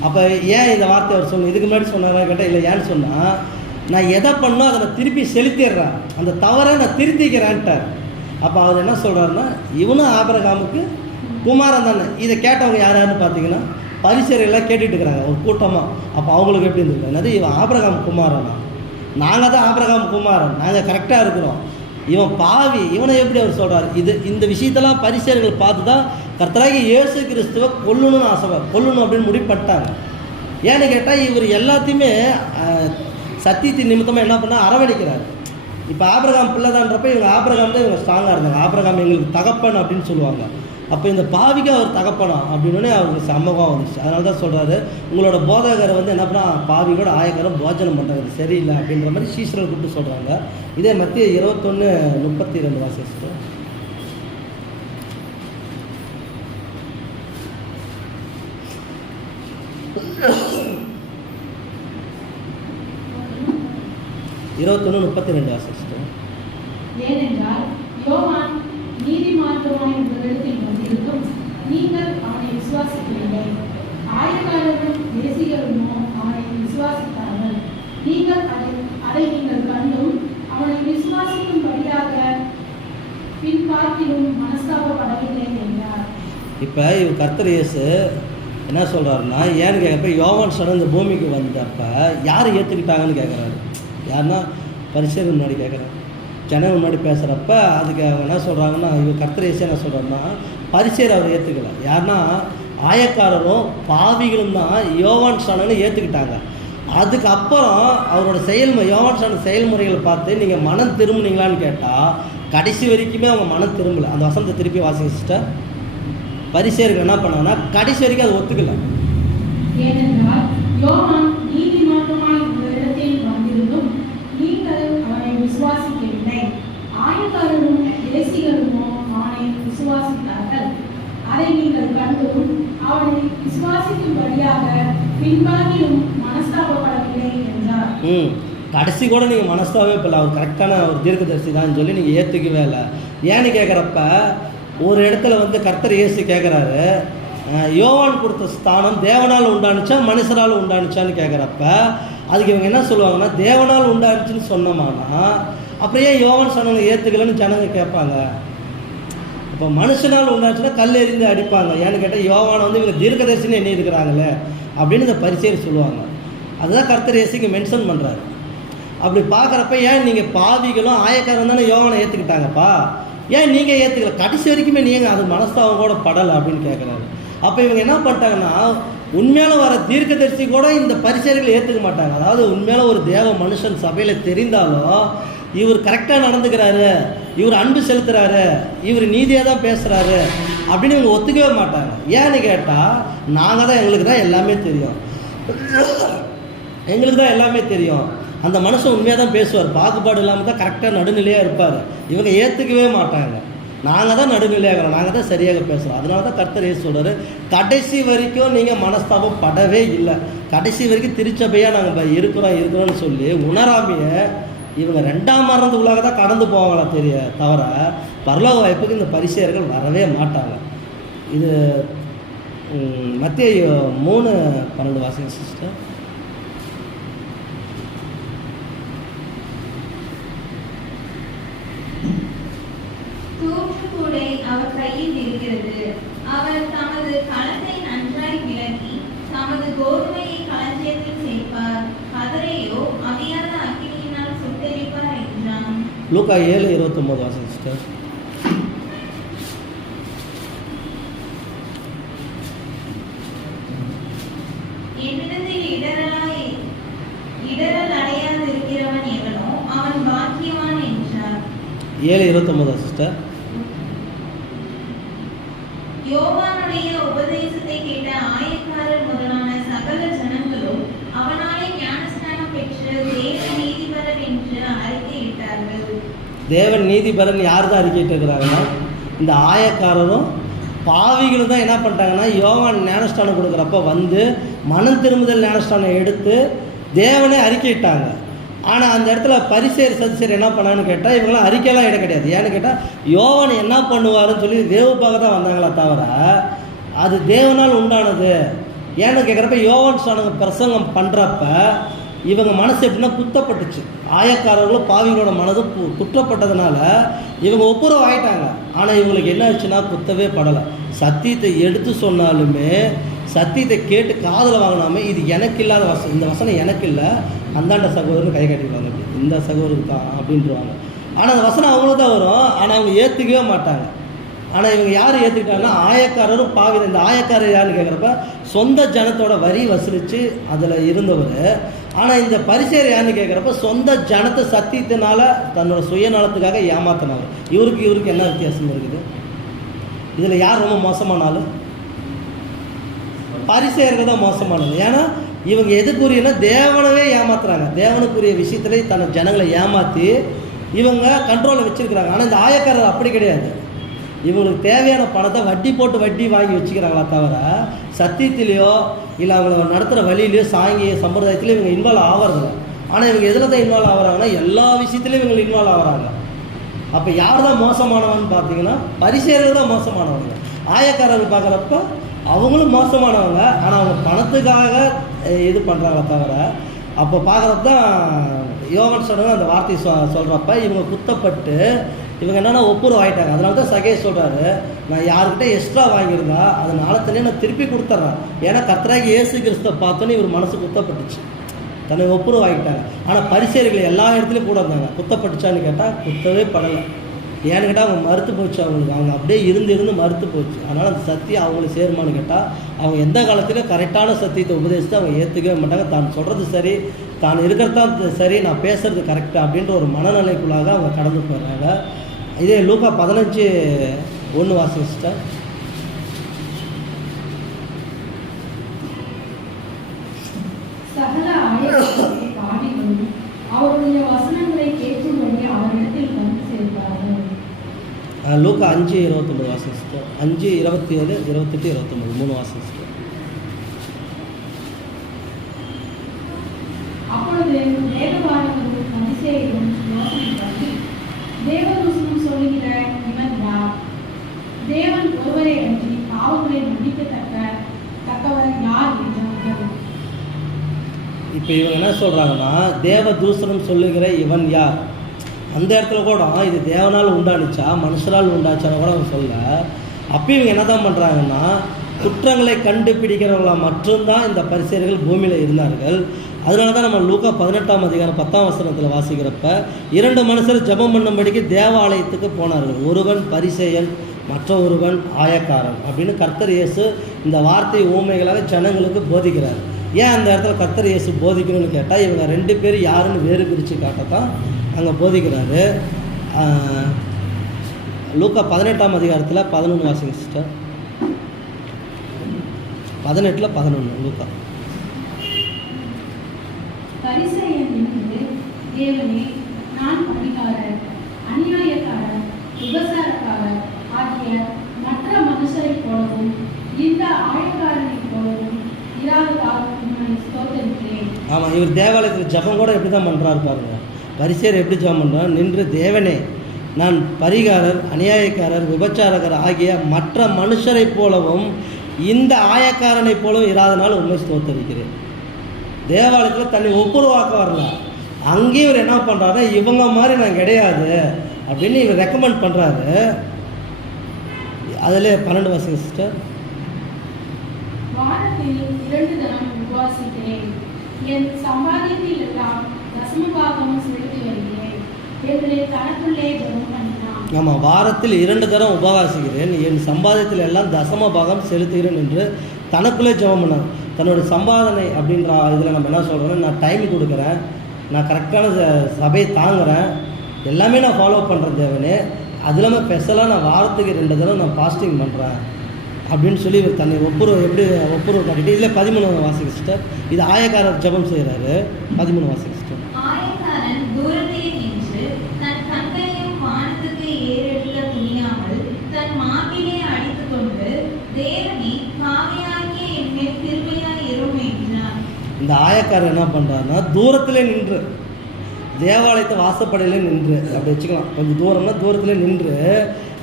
அப்போ ஏன் இந்த வார்த்தை அவர் சொன்ன, இதுக்கு முன்னாடி சொன்னாரா கேட்டால் இல்லை. ஏன்னு சொன்னால், நான் எதை பண்ணோம் அதை நான் திருப்பி செலுத்திடுறேன், அந்த தவறை நான் திருத்திக்கிறேன்ட்டார். அப்போ அவர் என்ன சொல்கிறாருன்னா, இவனும் ஆபிரகாமுக்கு குமாரன் தானே. இதை கேட்டவங்க யாருன்னு பார்த்தீங்கன்னா பரிசேயர்கள்லாம் கேட்டுட்டு இருக்கிறாங்க ஒரு கூட்டமாக. அப்போ அவங்களுக்கு எப்படி இருந்திருக்கு, என்னது இவன் ஆபிரகாம் குமாரனா, நாங்கள் தான் ஆபிரகாம் குமாரன், நாங்கள் கரெக்டாக இருக்கிறோம், இவன் பாவி, இவனை எப்படி அவர் சொல்கிறார். இந்த விஷயத்தெல்லாம் பரிசேயர்கள் பார்த்து தான் கர்த்தராகிய இயேசு கிறிஸ்துவை கொல்லணும்னு கொல்லணும் அப்படின்னு முடிவு பண்ணிட்டாங்க. ஏன்னு கேட்டால் இவர் எல்லாத்தையுமே சத்தியத்தின் நிமித்தமாக என்ன பண்ணால் அரவணைக்கிறார். இப்போ ஆபிரகாம் பிள்ளை தான்றப்ப இவங்க ஆபிரகாம் தான் இவங்க ஸ்ட்ராங்காக இருந்தாங்க. ஆபிரகாம் எங்களுக்கு தகப்பன் அப்படின்னு சொல்லுவாங்க. அப்போ இந்த பாவிக்கு அவர் தகப்பனா அப்படின்னு அவருக்கு சமூகம் வந்துச்சு. அதனால தான் சொல்கிறாரு, உங்களோட போதகரை வந்து என்ன பண்ணால் பாவிகளோட ஆயக்காரம் போஜனம் பண்ணுறது சரியில்லை அப்படின்ற மாதிரி சீசர்கள் கூப்பிட்டு சொல்கிறாங்க. இதே மத்திய 21:32 வாசிச்சு. ஏனென்றால் யோவான் நீதிமான்களாய் உங்களிடத்தில் வந்திருந்தும் நீங்கள் அவனை விசுவாசிக்கிறீர்கள், ஆயக்காரரும் தேசிகருமோ அவனை விசுவாசித்தார்கள். நீங்கள் அதை நீங்கள் கண்டும் அவனை விசுவாசிக்கும்படியாக பின்பார்க்கிலும் மனஸ்தாபப்படவில்லை என்றார். இப்போ இவர் கர்த்தர் இயேசு என்ன சொல்கிறாருன்னா, ஏன்னு கேட்குறப்ப யோவான் ஸ்நானன் இந்த பூமிக்கு வந்தப்போ யார் ஏற்றுக்கிட்டாங்கன்னு கேட்குறாரு. யாருன்னா பரிசேயர் முன்னாடி கேட்குறாரு, ஜனங்க முன்னாடி பேசுகிறப்ப அதுக்கு அவங்க என்ன சொல்கிறாங்கன்னா, இவர் கர்த்தர் இயேசு என்ன சொல்கிறாருன்னா, பரிசேயர் அவர் ஏற்றுக்கல. யாருன்னா ஆயக்காரரும் பாவிகளும் தான் யோவான் ஸ்நானனை ஏற்றுக்கிட்டாங்க. அதுக்கப்புறம் அவரோட யோவான் ஸ்நானன் செயல்முறைகளை பார்த்து நீங்கள் மனம் திரும்பினீங்களான்னு கேட்டால் கடைசி வரைக்குமே அவங்க மனம் திரும்பலை. அந்த வசனத்தை திருப்பி வாசிச்சுட்டா பரிசேயர்கள் என்ன பண்ணாங்கன்னா கடைசி வரைக்கும் அதை ஒத்துக்கல. ஏனென்றால் யோவான் நீதிமான்களாய் உங்களிடத்தில் வந்திருந்தும் நீங்கள் அவனை விசுவாசிக்கவில்லை. ஆயக்காரரும் வேசிகளுமோ அவனை விசுவாசித்தார்கள். அதை நீங்கள் கண்டும் அவனை விசுவாசிக்கும்படியாக பின்வாங்கியும் மனஸ்தாபப்படவில்லை என்றார். கடைசி கூட நீங்கள் மனஸ்தாபப்படல, அவர் கரெக்டான ஒரு தீர்க்கதரிசி தான் சொல்லி நீங்கள் ஏற்றுக்கவே இல்லை. ஏன்னு கேட்குறப்ப ஒரு இடத்துல வந்து கர்த்தர் இயேசு கேட்குறாரு, யோவான் கொடுத்த ஸ்தானம் தேவனால் உண்டானுச்சா மனுஷரால் உண்டானுச்சான்னு கேட்குறப்ப அதுக்கு இவங்க என்ன சொல்லுவாங்கன்னா, தேவனால் உண்டானுச்சுன்னு சொன்னோம்னா அப்புறம் ஏன் யோவான் ஸ்நானனை ஏற்றுக்கலன்னு ஜனங்க கேட்பாங்க. இப்போ மனுஷனால் உண்டாச்சுன்னா கல் எறிந்து அடிப்பாங்க. ஏன்னு கேட்டால் யோவானை வந்து இவங்க தீர்க்கதரிசின்னு எண்ணி இருக்கிறாங்களே அப்படின்னு இந்த பரிசேயர் சொல்லுவாங்க. அதுதான் கர்த்தர் இயேசுக்கு மென்ஷன் பண்ணுறாரு. அப்படி பார்க்குறப்ப ஏன் நீங்கள் பாவிகளும் ஆயக்காரன் தானே யோவானை ஏற்றுக்கிட்டாங்கப்பா, ஏன் நீங்கள் ஏற்றுக்கல, கடைசி வரைக்குமே நீங்கள் அது மனஸ்தாபம் கூட படலை அப்படின்னு கேட்குறாரு. அப்போ இவங்க என்ன பண்ணிட்டாங்கன்னா, உண்மையான வர தீர்க்கதரிசி கூட இந்த பரிசேயர்களை ஏற்றுக்க மாட்டாங்க. அதாவது உண்மையான ஒரு தேவ மனுஷன் சபையில் தெரிந்தாலும் இவர் கரெக்டாக நடந்துக்கிறாரு, இவர் அன்பு செலுத்துகிறாரு, இவர் நீதியாக தான் பேசுகிறாரு அப்படின்னு இவங்க ஒத்துக்கவே மாட்டாங்க. ஏன்னு கேட்டால் நாங்கள் தான் எங்களுக்கு தான் எல்லாமே தெரியும், எங்களுக்கு தான் எல்லாமே தெரியும், அந்த மனுஷன் உண்மையாக தான் பேசுவார், பாகுபாடு இல்லாமல் தான் கரெக்டாக நடுநிலையாக இருப்பார். இவங்க ஏற்றுக்கவே மாட்டாங்க. நாங்கள் தான் நடுநிலையாகிறோம், நாங்கள் தான் சரியாக பேசுகிறோம். அதனால தான் கர்த்தர் இயேசு சொல்கிறாரு, கடைசி வரைக்கும் நீங்கள் மனஸ்தாபம் படவே இல்லை, கடைசி வரைக்கும் திருச்சபையாக நாங்கள் இருக்கிறோம்னு சொல்லி உணராமையே இவங்க 2ஆம் மரணத்துக்குள்ளாக தான் கடந்து போவாங்களா தவிர பரலோக வாய்ப்புக்கு இந்த பரிசேயர்கள் வரவே மாட்டாங்க. இது மத்தேயு 3:12 வாசிங்க சிஸ்டர். தூற்றுக்கூடை அவர் கையில் இருக்கிறது. அவர் தமது களத்தை நன்றாய் விளக்கி தமது கோதுமையை களஞ்சியத்தில் சேர்ப்பார், கதிரையோ அவியாத அக்கினியினால் சுட்டெரிப்பார் என்றான். லூக்கா 7:29 வாசிங்க சிஸ்டர். என்னிடத்தில் இடரல் அடையாதிருக்கிறவன் எவனோ அவன் பாக்கியவான் என்றார். 7:29 சிஸ்டர். யோவானுடைய உபதேசத்தை கேட்ட ஆயக்காரர் முதலான சகல ஜனங்களும் அவனாலே ஞானஸ்நானம் பெற்று தேவன் நீதிபரர் என்று அறிக்கையிட்டார்கள். தேவன் நீதிபரன் யார் தான் அறிக்கையிட்டு இருக்கிறாங்கன்னா, இந்த ஆயக்காரரும் பாவிகளும் தான் என்ன பண்ணிட்டாங்கன்னா, யோவான் ஞானஸ்தானம் கொடுக்குறப்ப வந்து மனம் திரும்புதல் ஞானஸ்தானம் எடுத்து தேவனே அறிக்கையிட்டாங்க. ஆனால் அந்த இடத்துல பரிசேயர் சதுசேயர் என்ன பண்ணான்னு கேட்டால் இவங்களாம் அறிக்கையெல்லாம் இடம் கிடையாது. ஏன்னு கேட்டால் யோவான் என்ன பண்ணுவாருன்னு சொல்லி தேவப்பாக தான் வந்தாங்களா தவிர அது தேவனால் உண்டானது. ஏன்னு கேட்குறப்ப யோவான் ஸ்நானன் பிரசங்கம் பண்ணுறப்ப இவங்க மனசு எப்படின்னா குத்தப்பட்டுச்சு. ஆயக்காரர்களும் பாவிகளோட மனது குற்றப்பட்டதுனால இவங்க ஒப்புரவு ஆகிட்டாங்க. ஆனால் இவங்களுக்கு என்ன ஆச்சுன்னா குத்தவே படலை. சத்தியத்தை எடுத்து சொன்னாலுமே சத்தியத்தை கேட்டு காதில் வாங்கினாமே இது எனக்கு இல்லாத வசனம், இந்த வசனம் எனக்கு இல்லை, அந்தாண்ட சகோதரன் கை கட்டிடுவாங்க, இந்த சகோதரருக்கு தான் அப்படின்ட்டுருவாங்க. ஆனால் அந்த வசனம் அவங்களுக்கு தான் வரும், ஆனால் அவங்க ஏற்றுக்கவே மாட்டாங்க. ஆனால் இவங்க யார் ஏற்றுக்கிட்டாங்கன்னா ஆயக்காரரும் பாவி. இந்த ஆயக்காரர் யாருன்னு கேட்குறப்ப சொந்த ஜனத்தோட வரி வசூலித்து அதில் இருந்தவர். ஆனால் இந்த பரிசேயர் யாருன்னு கேட்குறப்ப சொந்த ஜனத்தை சத்தியத்தினால தன்னோட சுயநலத்துக்காக ஏமாத்தினவர். இவருக்கு என்ன வித்தியாசம் இருக்குது? இதில் யார் ரொம்ப மோசமானாலும் பரிசேயர்கள் தான் மோசமானது. ஏன்னா இவங்க எதுக்குரியன்னா தேவனவே ஏமாத்துறாங்க. தேவனுக்குரிய விஷயத்துல தன்னை ஜனங்களை ஏமாற்றி இவங்க கண்ட்ரோலில் வச்சுருக்கிறாங்க. ஆனால் இந்த ஆயக்காரர் அப்படி கிடையாது. இவங்களுக்கு தேவையான பணத்தை வட்டி போட்டு வட்டி வாங்கி வச்சுக்கிறாங்களா தவிர சத்தியத்திலேயோ இல்லை அவங்கள நடத்துகிற வழியிலையோ சாங்கிய சம்பிரதாயத்திலையும் இவங்க இன்வால்வ் ஆகிறதில்ல. ஆனால் இவங்க எதில் தான் இன்வால்வ் ஆகிறாங்கன்னா எல்லா விஷயத்துலையும் இவங்க இன்வால்வ் ஆகிறாங்க. அப்போ யார் தான் மோசமானவன்னு பார்த்தீங்கன்னா பரிசேயர்கள் தான் மோசமானவங்க. ஆயக்காரர்கள் பார்க்குறப்ப அவங்களும் மோசமானவங்க. ஆனால் அவங்க பணத்துக்காக இது பண்ணுறாங்களே தவிர அப்போ பார்க்குறப்ப தான் யோவான் ஸ்நானன் அந்த வார்த்தையை சொல்கிறப்ப இவங்க குத்தப்பட்டு இவங்க என்னென்னா ஒப்புரவு ஆகிட்டாங்க. அதனால தான் சகே சொல்கிறாரு, நான் யாருக்கிட்ட எக்ஸ்ட்ரா வாங்கியிருந்தா அதை நாளத்திலே நான் திருப்பி கொடுத்துட்றேன். ஏன்னா கர்த்தராகி இயேசு கிறிஸ்துவை பார்த்தோன்னே இவர் மனசு குத்தப்பட்டுச்சு, தன்னை ஒப்புரவு ஆகிட்டாங்க. ஆனால் பரிசேயர்கள் எல்லா இடத்துலையும் கூட இருந்தாங்க. குத்தப்பட்டுச்சான்னு கேட்டால் குத்தவே படலை. ஏன்னு கேட்டால் அவங்க மறுத்து போச்சு, அவங்க அப்படியே இருந்து மறுத்து போச்சு. அதனால் அந்த சத்தியம் அவங்களுக்கு சேருமான்னு கேட்டால் அவங்க எந்த காலத்திலும் கரெக்டான சத்தியத்தை உபதேசித்து அவங்க ஏற்றுக்கவே மாட்டாங்க. தான் சொல்கிறது சரி, தான் இருக்கிறது தான் சரி, நான் பேசுகிறது கரெக்டாக அப்படின்ற ஒரு மனநிலைக்குள்ளாக அவங்க கடந்து போகிறாங்க. இதே லூக்கா 15:1 வாசிச்சிட்டேன். சகல ஆயக்காரரும் பாவிகளும் அவருடைய வசனங்களை கேட்கும்படி அவரிடத்தில் வந்து சேர்ந்தார்கள். லூக்கா 5:29 வாசிச்சிட்டேன். 5:27, 28, 29 3 வாசிச்சிட்டேன். அப்பொழுது வேதபாரகரும் பரிசேயரும் யோசனை பண்ணி, தேவதூஷணம் சொல்லுகிற இவன் யார்? தேவன் ஒருவரே அன்றி பாவங்களை மன்னிக்கத்தக்கவர் யார் என்றார்கள். இப்போ இவங்க என்ன சொல்கிறாங்கன்னா, தேவ தூஷணம் சொல்லுகிற இவன் யார்? அந்த இடத்துல கூட இது தேவனால் உண்டானுச்சா மனுஷரால் உண்டாச்சான்னு கூட அவங்க சொல்ல. அப்போ இவங்க என்ன தான் பண்ணுறாங்கன்னா, குற்றங்களை கண்டுபிடிக்கிறவங்களாக மட்டும்தான் இந்த பரிசேயர்கள் பூமியில் இருந்தார்கள். அதனால தான் நம்ம லூக்கா 18:10 வாசிக்கிறப்ப 2 மனுஷர் ஜெபம் பண்ணும்படிக்கு தேவாலயத்துக்கு போனார்கள். ஒருவன் பரிசேயன், மற்ற ஒருவன் ஆயக்காரன் அப்படின்னு கர்த்தர் இயேசு இந்த வார்த்தை ஊமைகளாக ஜனங்களுக்கு போதிக்கிறார். ஏன் அந்த இடத்துல கர்த்தர் இயேசு போதிக்கணும்னு கேட்டால் இவங்க 2 பேர் யாருன்னு வேறு பிரித்து காட்டத்தான் அங்கே போதிக்கிறாரு. லூக்கா 18:11 வாசிங்க சிஸ்டர். 18:11 லூக்கா. பரிசேயன் என்பது, தேவனே, நான் பரிகாரர், அநியாயக்காரர், விபசாரக்காரர் ஆகிய மற்ற மனுஷரைப் போலவும் இந்த ஆயக்காரனைப் போலவும் இராததால் உம்மை ஸ்தோத்திரிக்கிறேன். ஆமாம், இவர் தேவாலயத்தில் ஜபம் கூட எப்படி தான் பண்ணுறாரு பாருங்க. பரிசேயர் எப்படி ஜபம் பண்ணுறாரு? நின்று, தேவனே, நான் பரிகாரர், அநியாயக்காரர், விபச்சாரகர் ஆகிய மற்ற மனுஷரைப் போலவும் இந்த ஆயக்காரனைப் போலவும் இராதனால் உண்மை ஸ்தோத்திரிக்கிறேன். தேவாலயத்தில் தன்னை ஒப்புரவாக்க வரல. அங்கேயும் இவர் என்ன பண்ணுறாரு, இவங்க மாதிரி நான் கிடையாது அப்படின்னு இவர் ரெக்கமெண்ட் பண்ணுறாரு. அதில் 12 வாசிங்க சிஸ்டர். வாரத்தில் 2 தினம் உபவாசிக்கிறேன், என் சம்பாதியத்தில் எல்லாம் தசமபாகம் செலுத்தி வருகிறேன் என்று தனக்குள்ளே ஜெபம் பண்ணினான். ஆமாம், வாரத்தில் 2 தரம் உபவாசிக்கிறேன், என் சம்பாதியத்தில் எல்லாம் தசம பாகம் செலுத்துகிறேன் என்று தனக்குள்ளே ஜெபம் பண்ணார். தன்னோட சம்பாதனை அப்படின்ற இதில் நம்ம என்ன சொல்கிறோன்னா, நான் டைம் கொடுக்குறேன், நான் கரெக்டான சபையை தாங்குகிறேன், எல்லாமே நான் ஃபாலோ பண்ணுறேன் தேவனே, அது இல்லாமல் ஸ்பெஷலாக நான் வாரத்துக்கு 2 தடவை நான் ஃபாஸ்டிங் பண்ணுறேன் அப்படின்னு சொல்லி இவர் தன்னை எப்படி ஒப்புரவு காட்டிட்டு. இதில் 13 வாசிங்க சிஸ்டர். இது ஆயக்காரர் ஜெபம் செய்கிறாரு. 13 வாசிங்க சிஸ்டர். ஆயக்காரன் தூரத்திலே நின்று தன் கண்களையும் வானத்துக்கு ஏறெடுக்க துணியாமல் தன் மார்பிலே அடித்துக்கொண்டு, தேவனே, பாவியாகிய என் மேல் கிருபையாய் இரும் என்றார். இந்த ஆயக்காரர் என்ன பண்ணுறாருன்னா, தூரத்திலே நின்று, தேவாலயத்தை வாசப்படையிலே நின்று, அப்படி வச்சுக்கலாம், கொஞ்சம் தூரம்னா தூரத்தில் நின்று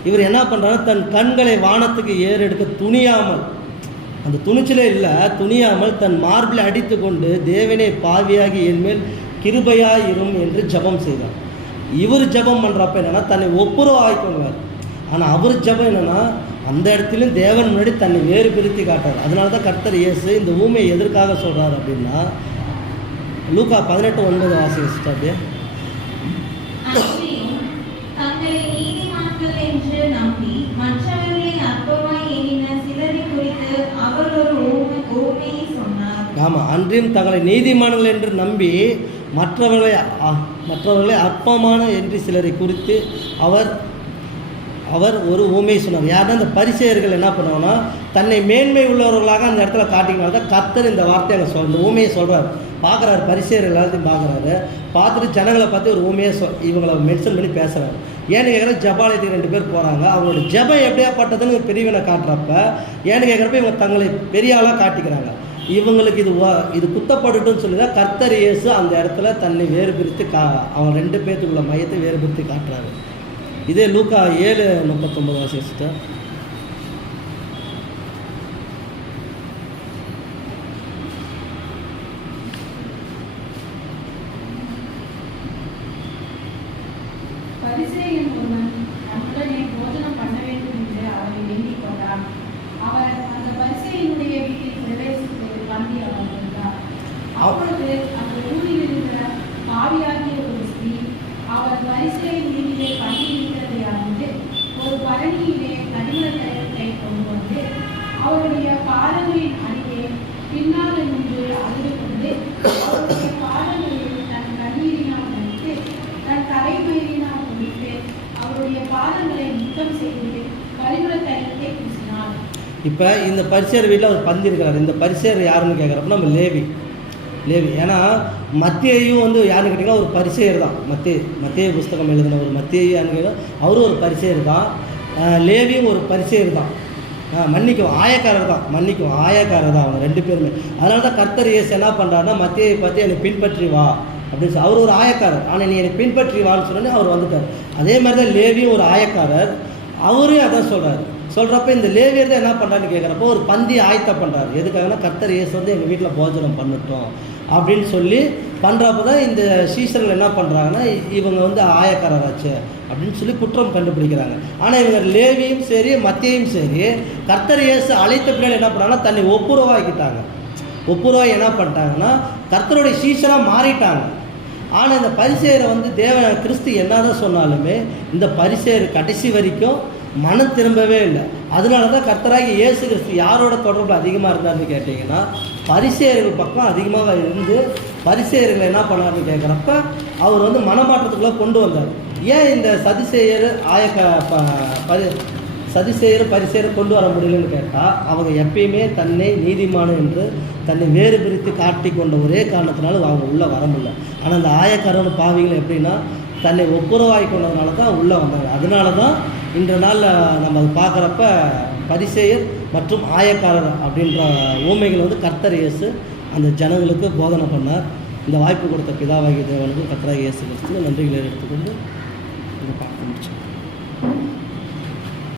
இவர் என்ன பண்ணுறாரு, தன் கண்களை வானத்துக்கு ஏறெடுக்க துணியாமல், அந்த துணிச்சலே இல்லை, துணியாமல் தன் மார்பில் அடித்து கொண்டு, தேவனே, பாவியாகி என்மேல் கிருபையாய் இரும் என்று ஜெபம் செய்தார். இவர் ஜெபம் பண்ணுறப்ப என்னென்னா தன்னை ஒப்புரவு ஆகிக்கொள்வார். ஆனால் அவர் ஜெபம் என்னென்னா அந்த இடத்துலையும் தேவன் முன்னாடி தன்னை வேறு பிரித்து காட்டார். அதனால தான் கர்த்தர் இயேசு இந்த ஊமையை எதற்காக சொல்கிறார் அப்படின்னா, லூக்கா 18:9 வாசிங்க அப்படியே. தங்களை நீதிமான்கள் என்று நம்பி மற்றவர்களை அற்பமாய் எண்ணின சிலரை குறித்து அவர் ஒரு ஓமையை சொன்னார். ஆமாம், அன்றியும் தங்களை நீதிமான்கள் என்று நம்பி மற்றவர்களை அற்பமான என்று சிலரை குறித்து அவர் ஒரு ஊமையை சொன்னார். யாருன்னா இந்த பரிசேயர்கள் என்ன பண்ணுவாங்கன்னா, தன்னை மேன்மை உள்ளவர்களாக அந்த இடத்துல காட்டினால தான் கர்த்தர் இந்த வார்த்தையை இந்த ஊமையை சொல்கிறார். பார்க்குறாரு, பரிசேயர்கள் எல்லாத்தையும் பார்க்குறாரு, பார்த்துட்டு ஜனங்களை பார்த்து ஒரு ஊமையை இவங்களை மென்ஷன் பண்ணி பேசுகிறாரு. ஏன்னு கேட்குற, ஜபாலயத்துக்கு 2 பேர் போகிறாங்க, அவங்களோட ஜபம் எப்படியாப்பட்டதுன்னு பெரியவனை காட்டுறப்ப, ஏன்னு கேட்குறப்ப இவங்க தங்களை பெரிய ஆளாக காட்டிக்கிறாங்க. இவங்களுக்கு இது குத்தப்பட்டுன்னு சொல்லி தான் கர்த்தர் இயேசு அந்த இடத்துல தன்னை வேறு பிரித்து அவங்க 2 பேர்த்துக்குள்ள மையத்தை வேறு பிரித்து காட்டுறாரு. இதே லூக்கா 7:39 வாசிச்சுட்டு. பரிசேயன் ஒருவன் அப்பொழுது அந்த ஊரில் இருக்கிற பாவியாகிய ஒரு ஸ்திரீ அவர் பரிசேயர் வீட்டிலே பணியிருக்கிறதை அறிந்து ஒரு பரணியிலே கடின தைலத்தை கொண்டு வந்து அவருடைய பாதங்களின் அருகே பின்னால் நின்று அழுது கொண்டு அவருடைய பாதங்களில் தன் கண்ணீரினால் நனைத்து தன் தலைமயிரினால் குளித்து அவருடைய பாதங்களை முத்தம் செய்து கரிமள தைலத்தை பூசினார். இப்போ இந்த பரிசேயர் வீட்டில் ஒரு பந்தி இருக்கிறார். இந்த பரிசேயர் யாருன்னு கேட்குறப்ப நம்ம லேவி. ஏன்னா மத்தேயும் வந்து யாருன்னு கேட்டிங்கன்னா ஒரு பரிசேயர் தான். மத்தேயு புஸ்தகம் எழுதின ஒரு மத்தேயு யாருன்னு கேட்டால் அவரும் ஒரு பரிசேயர் தான். லேவியும் ஒரு பரிசேயர் தான். ஆயக்காரர் தான். ஆயக்காரர் தான் அவங்க 2 பேருமே. அதனால தான் கர்த்தர் இயேசு என்ன பண்ணுறாருன்னா மத்தேயை பார்த்து என்னை பின்பற்றி வா அப்படின்னு சொல்லி, அவர் ஒரு ஆயக்காரர், ஆனால் நீ என்னை பின்பற்றி வான்னு சொன்னோன்னே அவர் வந்துட்டார். அதே மாதிரி தான் லேவியும் ஒரு ஆயக்காரர், அவரும் அதான் சொல்கிறப்ப இந்த லேவியர் தான் என்ன பண்ணுறான்னு கேட்குறப்போ ஒரு பந்தி ஆயத்தம் பண்ணுறாரு. எதுக்காகனா கர்த்தர் இயேசு வந்து எங்கள் வீட்டில் போஜனம் பண்ணட்டும் அப்படின்னு சொல்லி பண்ணுறப்ப தான் இந்த சீசர்கள் என்ன பண்ணுறாங்கன்னா இவங்க வந்து ஆயக்காரராச்சு அப்படின்னு சொல்லி குற்றம் கண்டுபிடிக்கிறாங்க. ஆனால் இவங்க லேவியும் சரி மத்தேயும் சரி கர்த்தர் இயேசு அழைத்த பின்னாடி என்ன பண்ணாங்கன்னா தன்னை ஒப்புரவாய் என்ன பண்ணிட்டாங்கன்னா கர்த்தருடைய சீசராக மாறிட்டாங்க. ஆனால் இந்த பரிசேயரை வந்து கிறிஸ்து என்னதான் சொன்னாலுமே இந்த பரிசேயர் கடைசி வரைக்கும் மனம் திரும்பவே இல்லை. அதனால தான் கர்த்தராகி இயேசு கிறிஸ்து யாரோட தொடர்பு அதிகமாக இருந்தார்னு கேட்டிங்கன்னா பரிசேயர்கள் பக்கம் அதிகமாக இருந்து பரிசேயர்களை என்ன பண்ணார்னு கேட்குறப்ப அவர் வந்து மனமாற்றத்துக்குள்ளே கொண்டு வந்தார். ஏன் இந்த பரிசேயர் கொண்டு வர முடியலன்னு கேட்டால் அவங்க எப்பயுமே தன்னை நீதிமான் என்று தன்னை வேறு பிரித்து காட்டி கொண்ட ஒரே காரணத்தினால அவங்க உள்ளே வர முடியல. ஆனால் அந்த ஆயக்காரன் பாவிகள் எப்படின்னா தன்னை ஒப்புரவாகி கொண்டதுனால தான் உள்ளே வந்தாங்க. அதனால தான் இன்ற நாளில் நம்ம அதை பார்க்குறப்ப பரிசேயர் மற்றும் ஆயக்காரர் அப்படின்ற ஊமைகள் வந்து கர்த்தர் இயேசு அந்த ஜனங்களுக்கு போதனை பண்ணார். இந்த வாய்ப்பு கொடுத்த பிதாவாகிய தேவனுக்கு கர்த்தராகிய இயேசு கிறிஸ்துவுக்கு நன்றிகளை எடுத்துக்கொண்டு இந்த பாட்டு முடிச்சோம்.